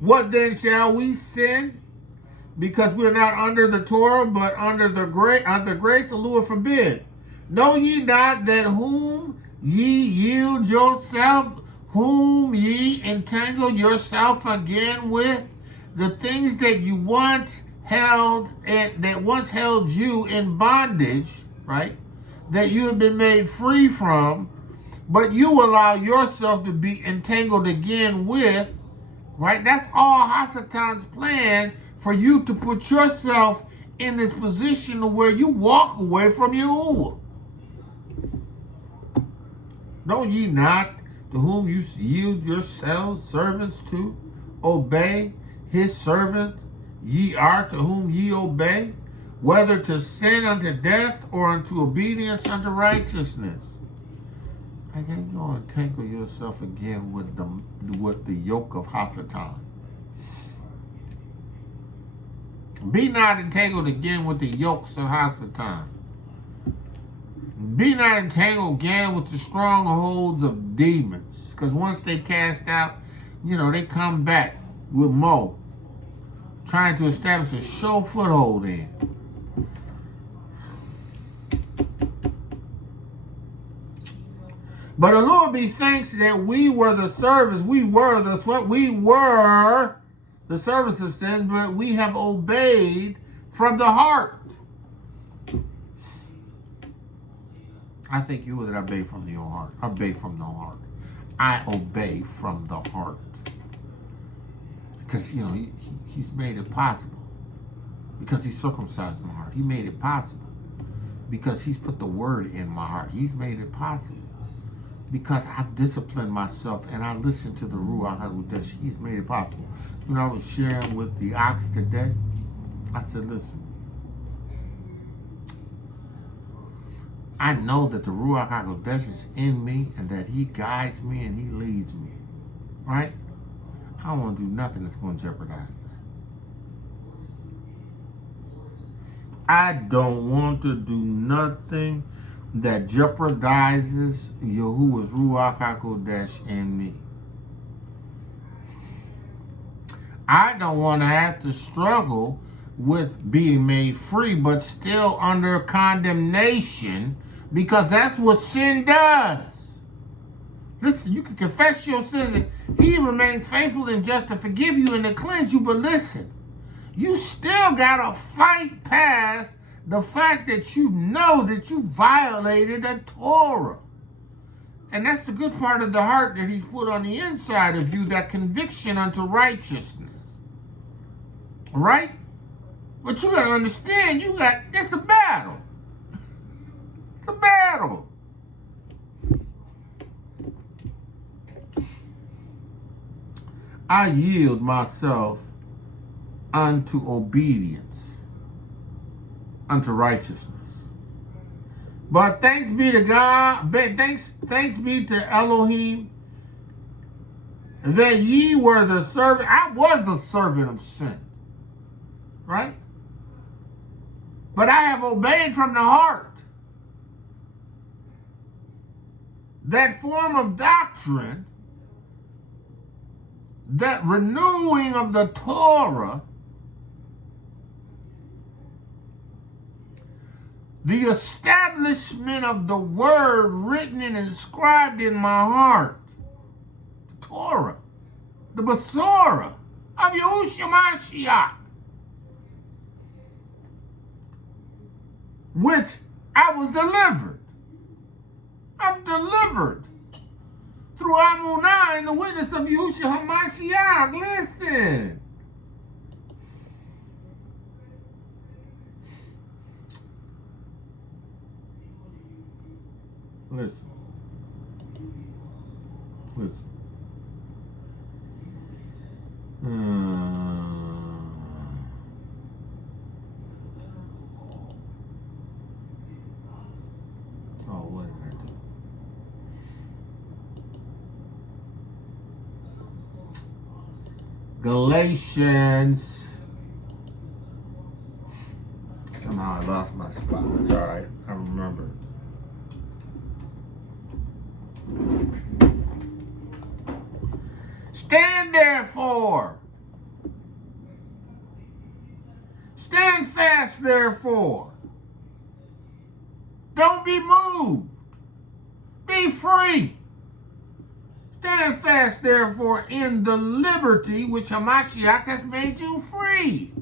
What then shall we sin? Because we're not under the Torah, but under grace, Allah forbid. Know ye not that whom ye yield yourself, whom ye entangle yourself again with, the things that you once held and that once held you in bondage, right? That you have been made free from, but you allow yourself to be entangled again with, right? That's all Hasatan's plan, for you to put yourself in this position where you walk away from Yahuwah. Know ye not to whom you yield yourselves servants to obey his servant, ye are to whom ye obey, whether to sin unto death or unto obedience unto righteousness. I can't go and tangle yourself again with the yoke of Hasatan. Be not entangled again with the yokes of Hasatan. Be not entangled again with the strongholds of demons. Because once they cast out, they come back with more, trying to establish a sure foothold in. But the Lord be thanks that we were the servants. We were the servants of sin, but we have obeyed from the heart. I think you would obey from your heart. Obey from the heart. I obey from the heart. Because, he's made it possible. Because he circumcised my heart. He made it possible. Because he's put the word in my heart. He's made it possible. Because I've disciplined myself and I listened to the Ruach HaKodesh. He's made it possible. I was sharing with the ox today. I said, listen. I know that the Ruach HaKodesh is in me and that he guides me and he leads me. Right? I don't want to do nothing that's going to jeopardize that. I don't want to do nothing that jeopardizes Yahuwah's Ruach HaKodesh in me. I don't want to have to struggle with being made free, but still under condemnation, because that's what sin does. Listen, you can confess your sins, and he remains faithful and just to forgive you and to cleanse you, but listen, you still got to fight past the fact that you know that you violated the Torah. And that's the good part of the heart that he's put on the inside of you, that conviction unto righteousness. Right? But you got to understand, it's a battle. It's a battle. I yield myself unto obedience, unto righteousness. But thanks be to God, thanks be to Elohim, that ye were the servant. I was the servant of sin, right? But I have obeyed from the heart. That form of doctrine, that renewing of the Torah, the establishment of the word written and inscribed in my heart, the Torah, the Besorah of Yahusha Ha'Mashiach, which I was delivered. I'm delivered through abound, the witness of Yahusha Ha'Mashiach. Listen. Listen. Listen. Oh, what did I do? Galatians. Somehow I lost my spot. It's all right. I remember. Stand therefore. Stand fast therefore. Don't be moved. Be free. Stand fast therefore in the liberty which Hamashiach has made you free.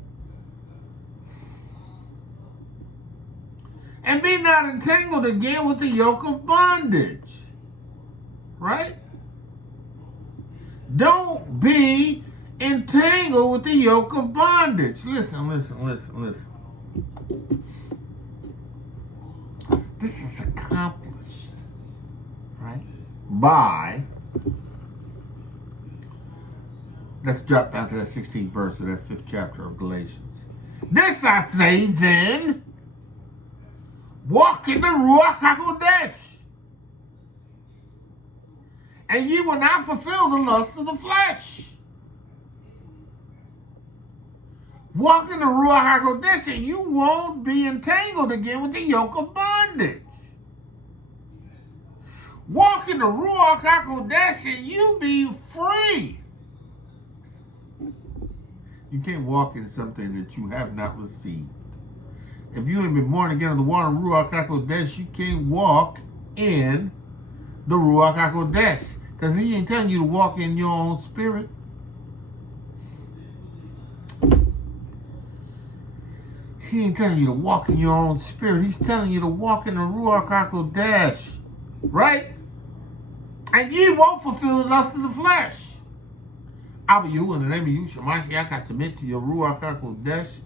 And be not entangled again with the yoke of bondage. Right? Don't be entangled with the yoke of bondage. Listen, listen, listen, listen. This is accomplished, right? By, let's drop down to that 16th verse of that 5th chapter of Galatians. This I say then, walk in the Ruach HaKodesh, and ye will not fulfill the lust of the flesh. Walk in the Ruach HaKodesh, and you won't be entangled again with the yoke of bondage. Walk in the Ruach HaKodesh, and you be free. You can't walk in something that you have not received. If you ain't been born again of the water of Ruach HaKodesh, you can't walk in the Ruach HaKodesh. Because he ain't telling you to walk in your own spirit. He ain't telling you to walk in your own spirit. He's telling you to walk in the Ruach HaKodesh. Right? And ye won't fulfill the lust of the flesh. Abba Yahuwah, in the name of Yahusha Ha'Mashiach, I submit to your Ruach HaKodesh.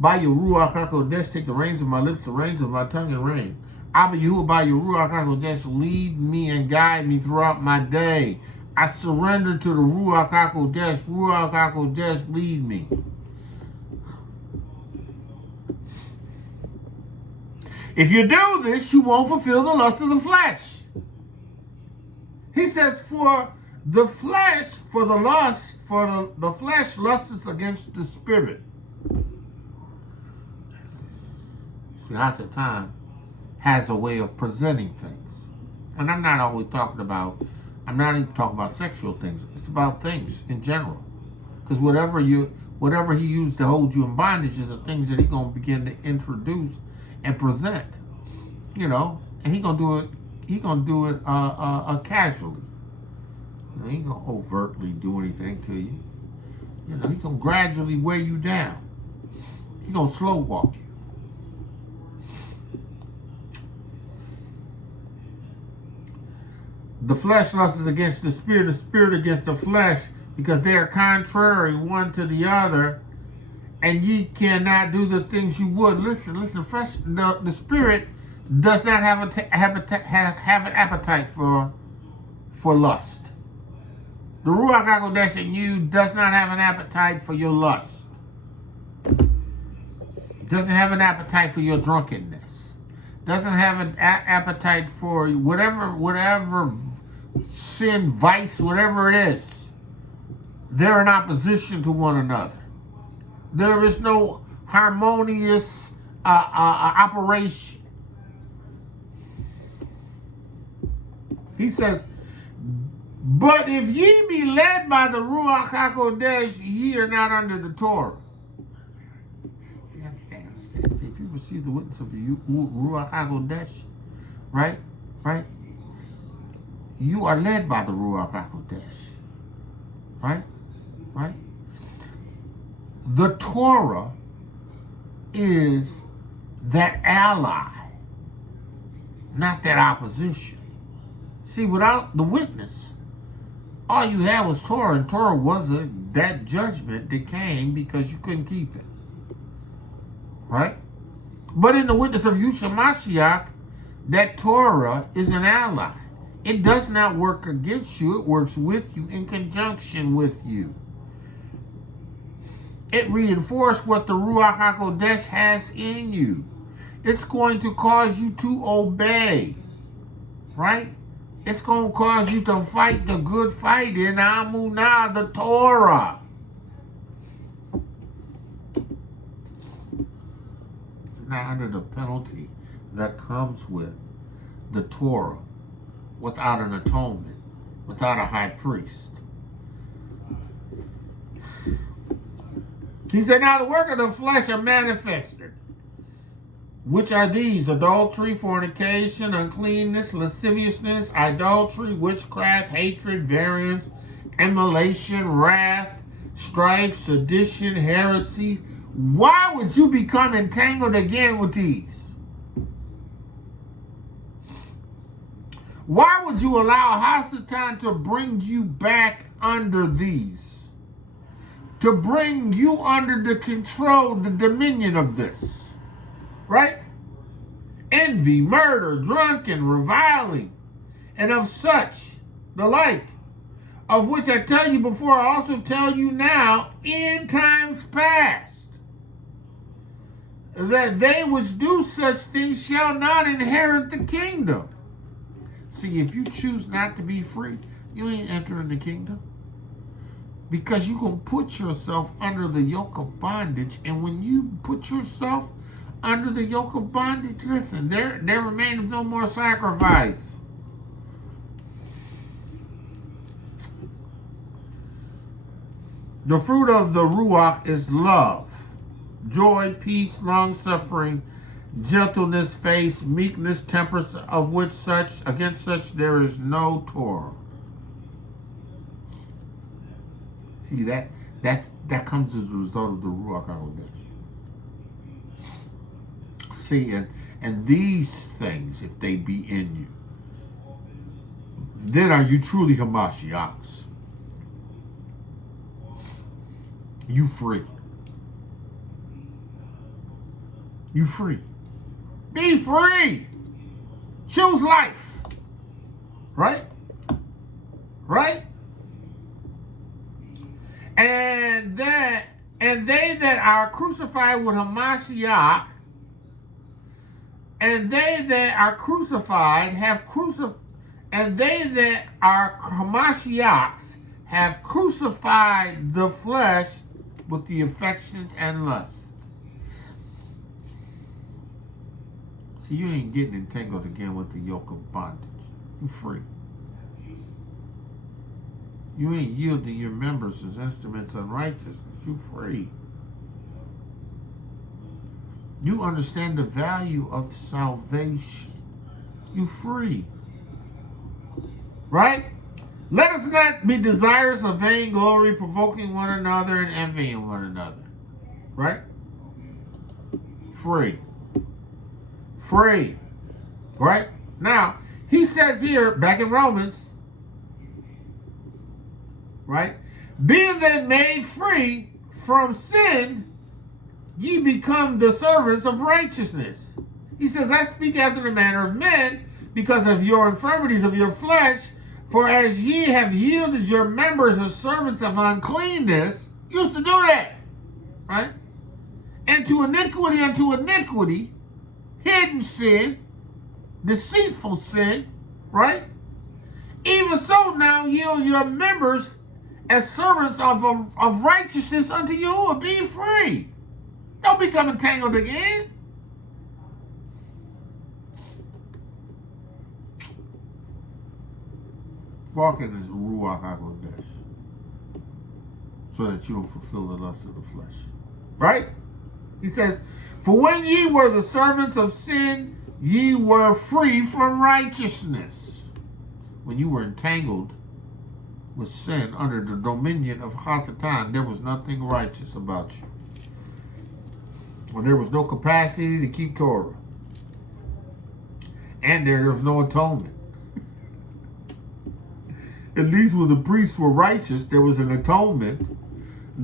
By your Ruach HaKodesh, take the reins of my lips, the reins of my tongue, and reign. Abba Yahuwah, by your Ruach HaKodesh, lead me and guide me throughout my day. I surrender to the Ruach HaKodesh. Ruach HaKodesh, lead me. If you do this, you won't fulfill the lust of the flesh. He says, for the flesh, for the lust, for the flesh lusts against the spirit. Satan has a way of presenting things. And I'm not always talking about, I'm not even talking about sexual things. It's about things in general. Because whatever he used to hold you in bondage is the things that he's going to begin to introduce and present. You know, and he's going to do it casually. You know, he ain't going to overtly do anything to you. You know, he's going to gradually weigh you down. He's going to slow walk you. The flesh lusts against the spirit against the flesh, because they are contrary one to the other, and ye cannot do the things you would. Listen, the spirit does not have an appetite for lust. The Ruach HaKodesh in you does not have an appetite for your lust. Doesn't have an appetite for your drunkenness. Doesn't have an appetite for whatever sin, vice, whatever it is. They're in opposition to one another. There is no harmonious operation. He says, but if ye be led by the Ruach HaKodesh, ye are not under the Torah. See, understand. See, if you you receive the witness of the Ruach HaKodesh, right? Right? You are led by the Ruach HaKodesh, right? Right? The Torah is that ally, not that opposition. See, without the witness, all you had was Torah, and Torah wasn't that judgment that came because you couldn't keep it. Right? But in the witness of Yahusha Ha'Mashiach, that Torah is an ally. It does not work against you. It works with you, in conjunction with you. It reinforces what the Ruach HaKodesh has in you. It's going to cause you to obey. Right? It's going to cause you to fight the good fight in Amunah, the Torah. It's not under the penalty that comes with the Torah, without an atonement, without a high priest. He said, now the work of the flesh are manifested, which are these: adultery, fornication, uncleanness, lasciviousness, idolatry, witchcraft, hatred, variance, emulation, wrath, strife, sedition, heresies. Why would you become entangled again with these? Why would you allow Hasatan to bring you back under these? To bring you under the control, the dominion of this. Right? Envy, murder, drunken, reviling, and of such the like, of which I tell you before, I also tell you now, in times past, that they which do such things shall not inherit the kingdom. See, if you choose not to be free, you ain't entering the kingdom. Because you're going to put yourself under the yoke of bondage. And when you put yourself under the yoke of bondage, listen, there remains no more sacrifice. The fruit of the Ruach is love, joy, peace, long-suffering, gentleness, faith, meekness, temperance, of which against such there is no Torah. See, that comes as a result of the Ruach HaKodesh. See, and these things, if they be in you, then are you truly Hamashiachs. You free. You free. Be free. Choose life. Right? Right? And they that are crucified with Hamashiach, and they that are crucified and they that are Hamashiachs have crucified the flesh with the affections and lusts. See, you ain't getting entangled again with the yoke of bondage. You're free. You ain't yielding your members as instruments of righteousness. You're free. You understand the value of salvation. You're free. Right? Let us not be desirous of vainglory, provoking one another and envying one another. Right? Free. Free. Right? Now, he says here, back in Romans, right? Being then made free from sin, ye become the servants of righteousness. He says, I speak after the manner of men, because of your infirmities of your flesh, for as ye have yielded your members as servants of uncleanness, used to do that, right? And to iniquity unto iniquity, hidden sin, deceitful sin, right? Even so now yield your members as servants of righteousness unto Yahuwah. Be free. Don't become entangled again. Walk in this Ruach HaKodesh so that you don't fulfill the lust of the flesh. Right? He says, for when ye were the servants of sin, ye were free from righteousness. When you were entangled with sin under the dominion of Hasatan, there was nothing righteous about you. Well, there was no capacity to keep Torah. And there was no atonement. At least when the priests were righteous, there was an atonement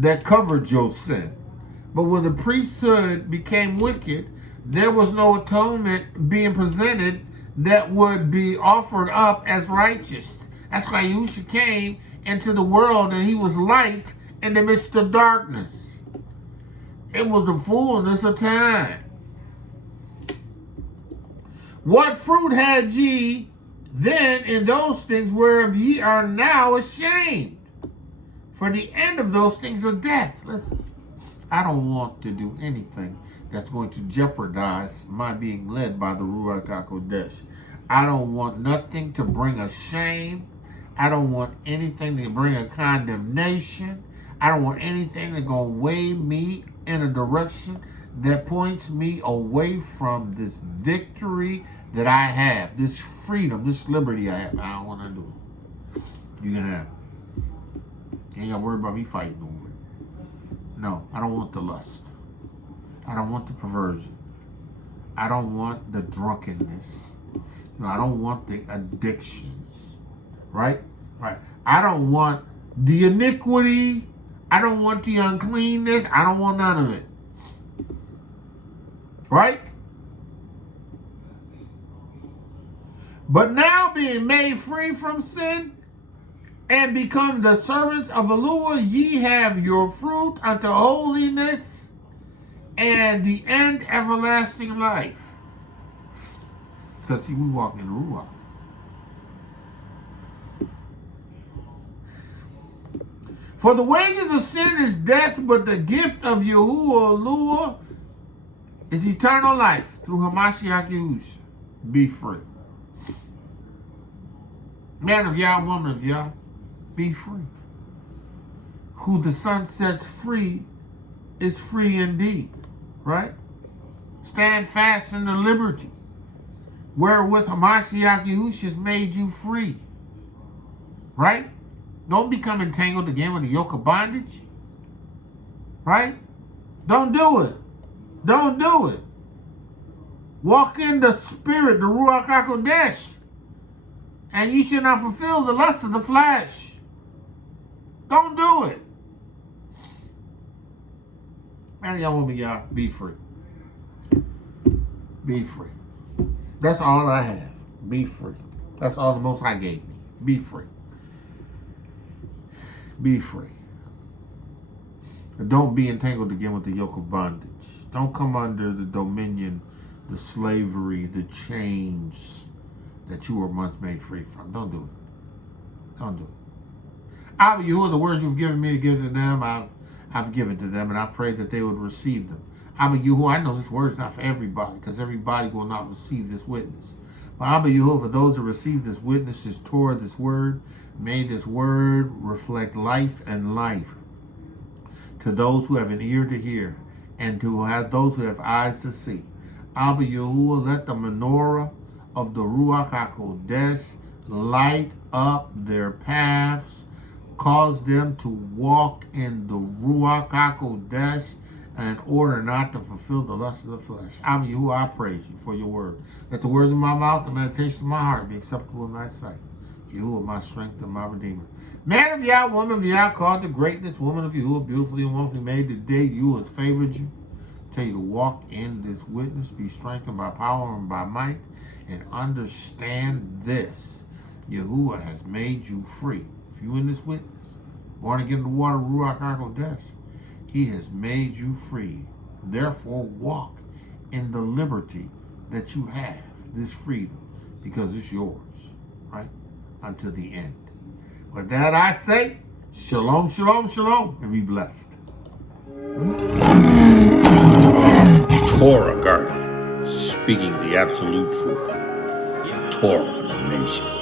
that covered your sin. But when the priesthood became wicked, there was no atonement being presented that would be offered up as righteous. That's why Yahusha came into the world and he was light in the midst of darkness. It was the fullness of time. What fruit had ye then in those things whereof ye are now ashamed? For the end of those things are death. Listen, I don't want to do anything that's going to jeopardize my being led by the Ruach HaKodesh. I don't want nothing to bring a shame. I don't want anything to bring a condemnation. I don't want anything that's going to weigh me in a direction that points me away from this victory that I have, this freedom, this liberty I have. I don't want to do it. You can have it. You ain't got to worry about me fighting over it. No, I don't want the lust. I don't want the perversion. I don't want the drunkenness. No, I don't want the addictions. Right? Right. I don't want the iniquity. I don't want the uncleanness. I don't want none of it. Right? But now being made free from sin and become the servants of Yahuwah, ye have your fruit unto holiness and the end everlasting life. Because see, we walk in the Ruach. For the wages of sin is death, but the gift of Yahuwah is eternal life through Hamashiach Yahusha. Be free. Man of Yah, woman of Yah, be free. Who the Son sets free is free indeed. Right? Stand fast in the liberty wherewith Hamashiach Yahusha has made you free. Right? Don't become entangled again with the yoke of bondage. Right? Don't do it. Don't do it. Walk in the spirit, the Ruach HaKodesh, and you shall not fulfill the lust of the flesh. Don't do it. Man, y'all want me, y'all, be free. Be free. That's all I have. Be free. That's all the Most High gave me. Be free. Be free. And don't be entangled again with the yoke of bondage. Don't come under the dominion, the slavery, the chains that you were once made free from. Don't do it. Don't do it. Abba Yahuwah, the words you've given me to give to them, I've given to them, and I pray that they would receive them. Abba Yahuwah, I know this word is not for everybody, because everybody will not receive this witness. But Abba Yahuwah, for those who receive this witness, this Torah, this word, may this word reflect life and life to those who have an ear to hear, and to have those who have eyes to see. Abba Yahuwah, let the menorah of the Ruach HaKodesh light up their paths, cause them to walk in the Ruach HaKodesh in order not to fulfill the lust of the flesh. Abba Yahuwah, I praise you for your word. Let the words of my mouth and the meditation of my heart be acceptable in thy sight. Yahuwah, my strength and my redeemer. Man of Yah, woman of Yah, called to greatness, woman of Yahuwah, beautifully and wonderfully made. Today you has favored you. Tell you to walk in this witness, be strengthened by power and by might, and understand this. Yahuwah has made you free. If you in this witness, born again in the water, Ruach HaKodesh, he has made you free. Therefore, walk in the liberty that you have, this freedom, because it's yours, right? Until the end. With that I say, shalom, shalom, shalom, and be blessed. Torah Garden, speaking the absolute truth. Torah Nation.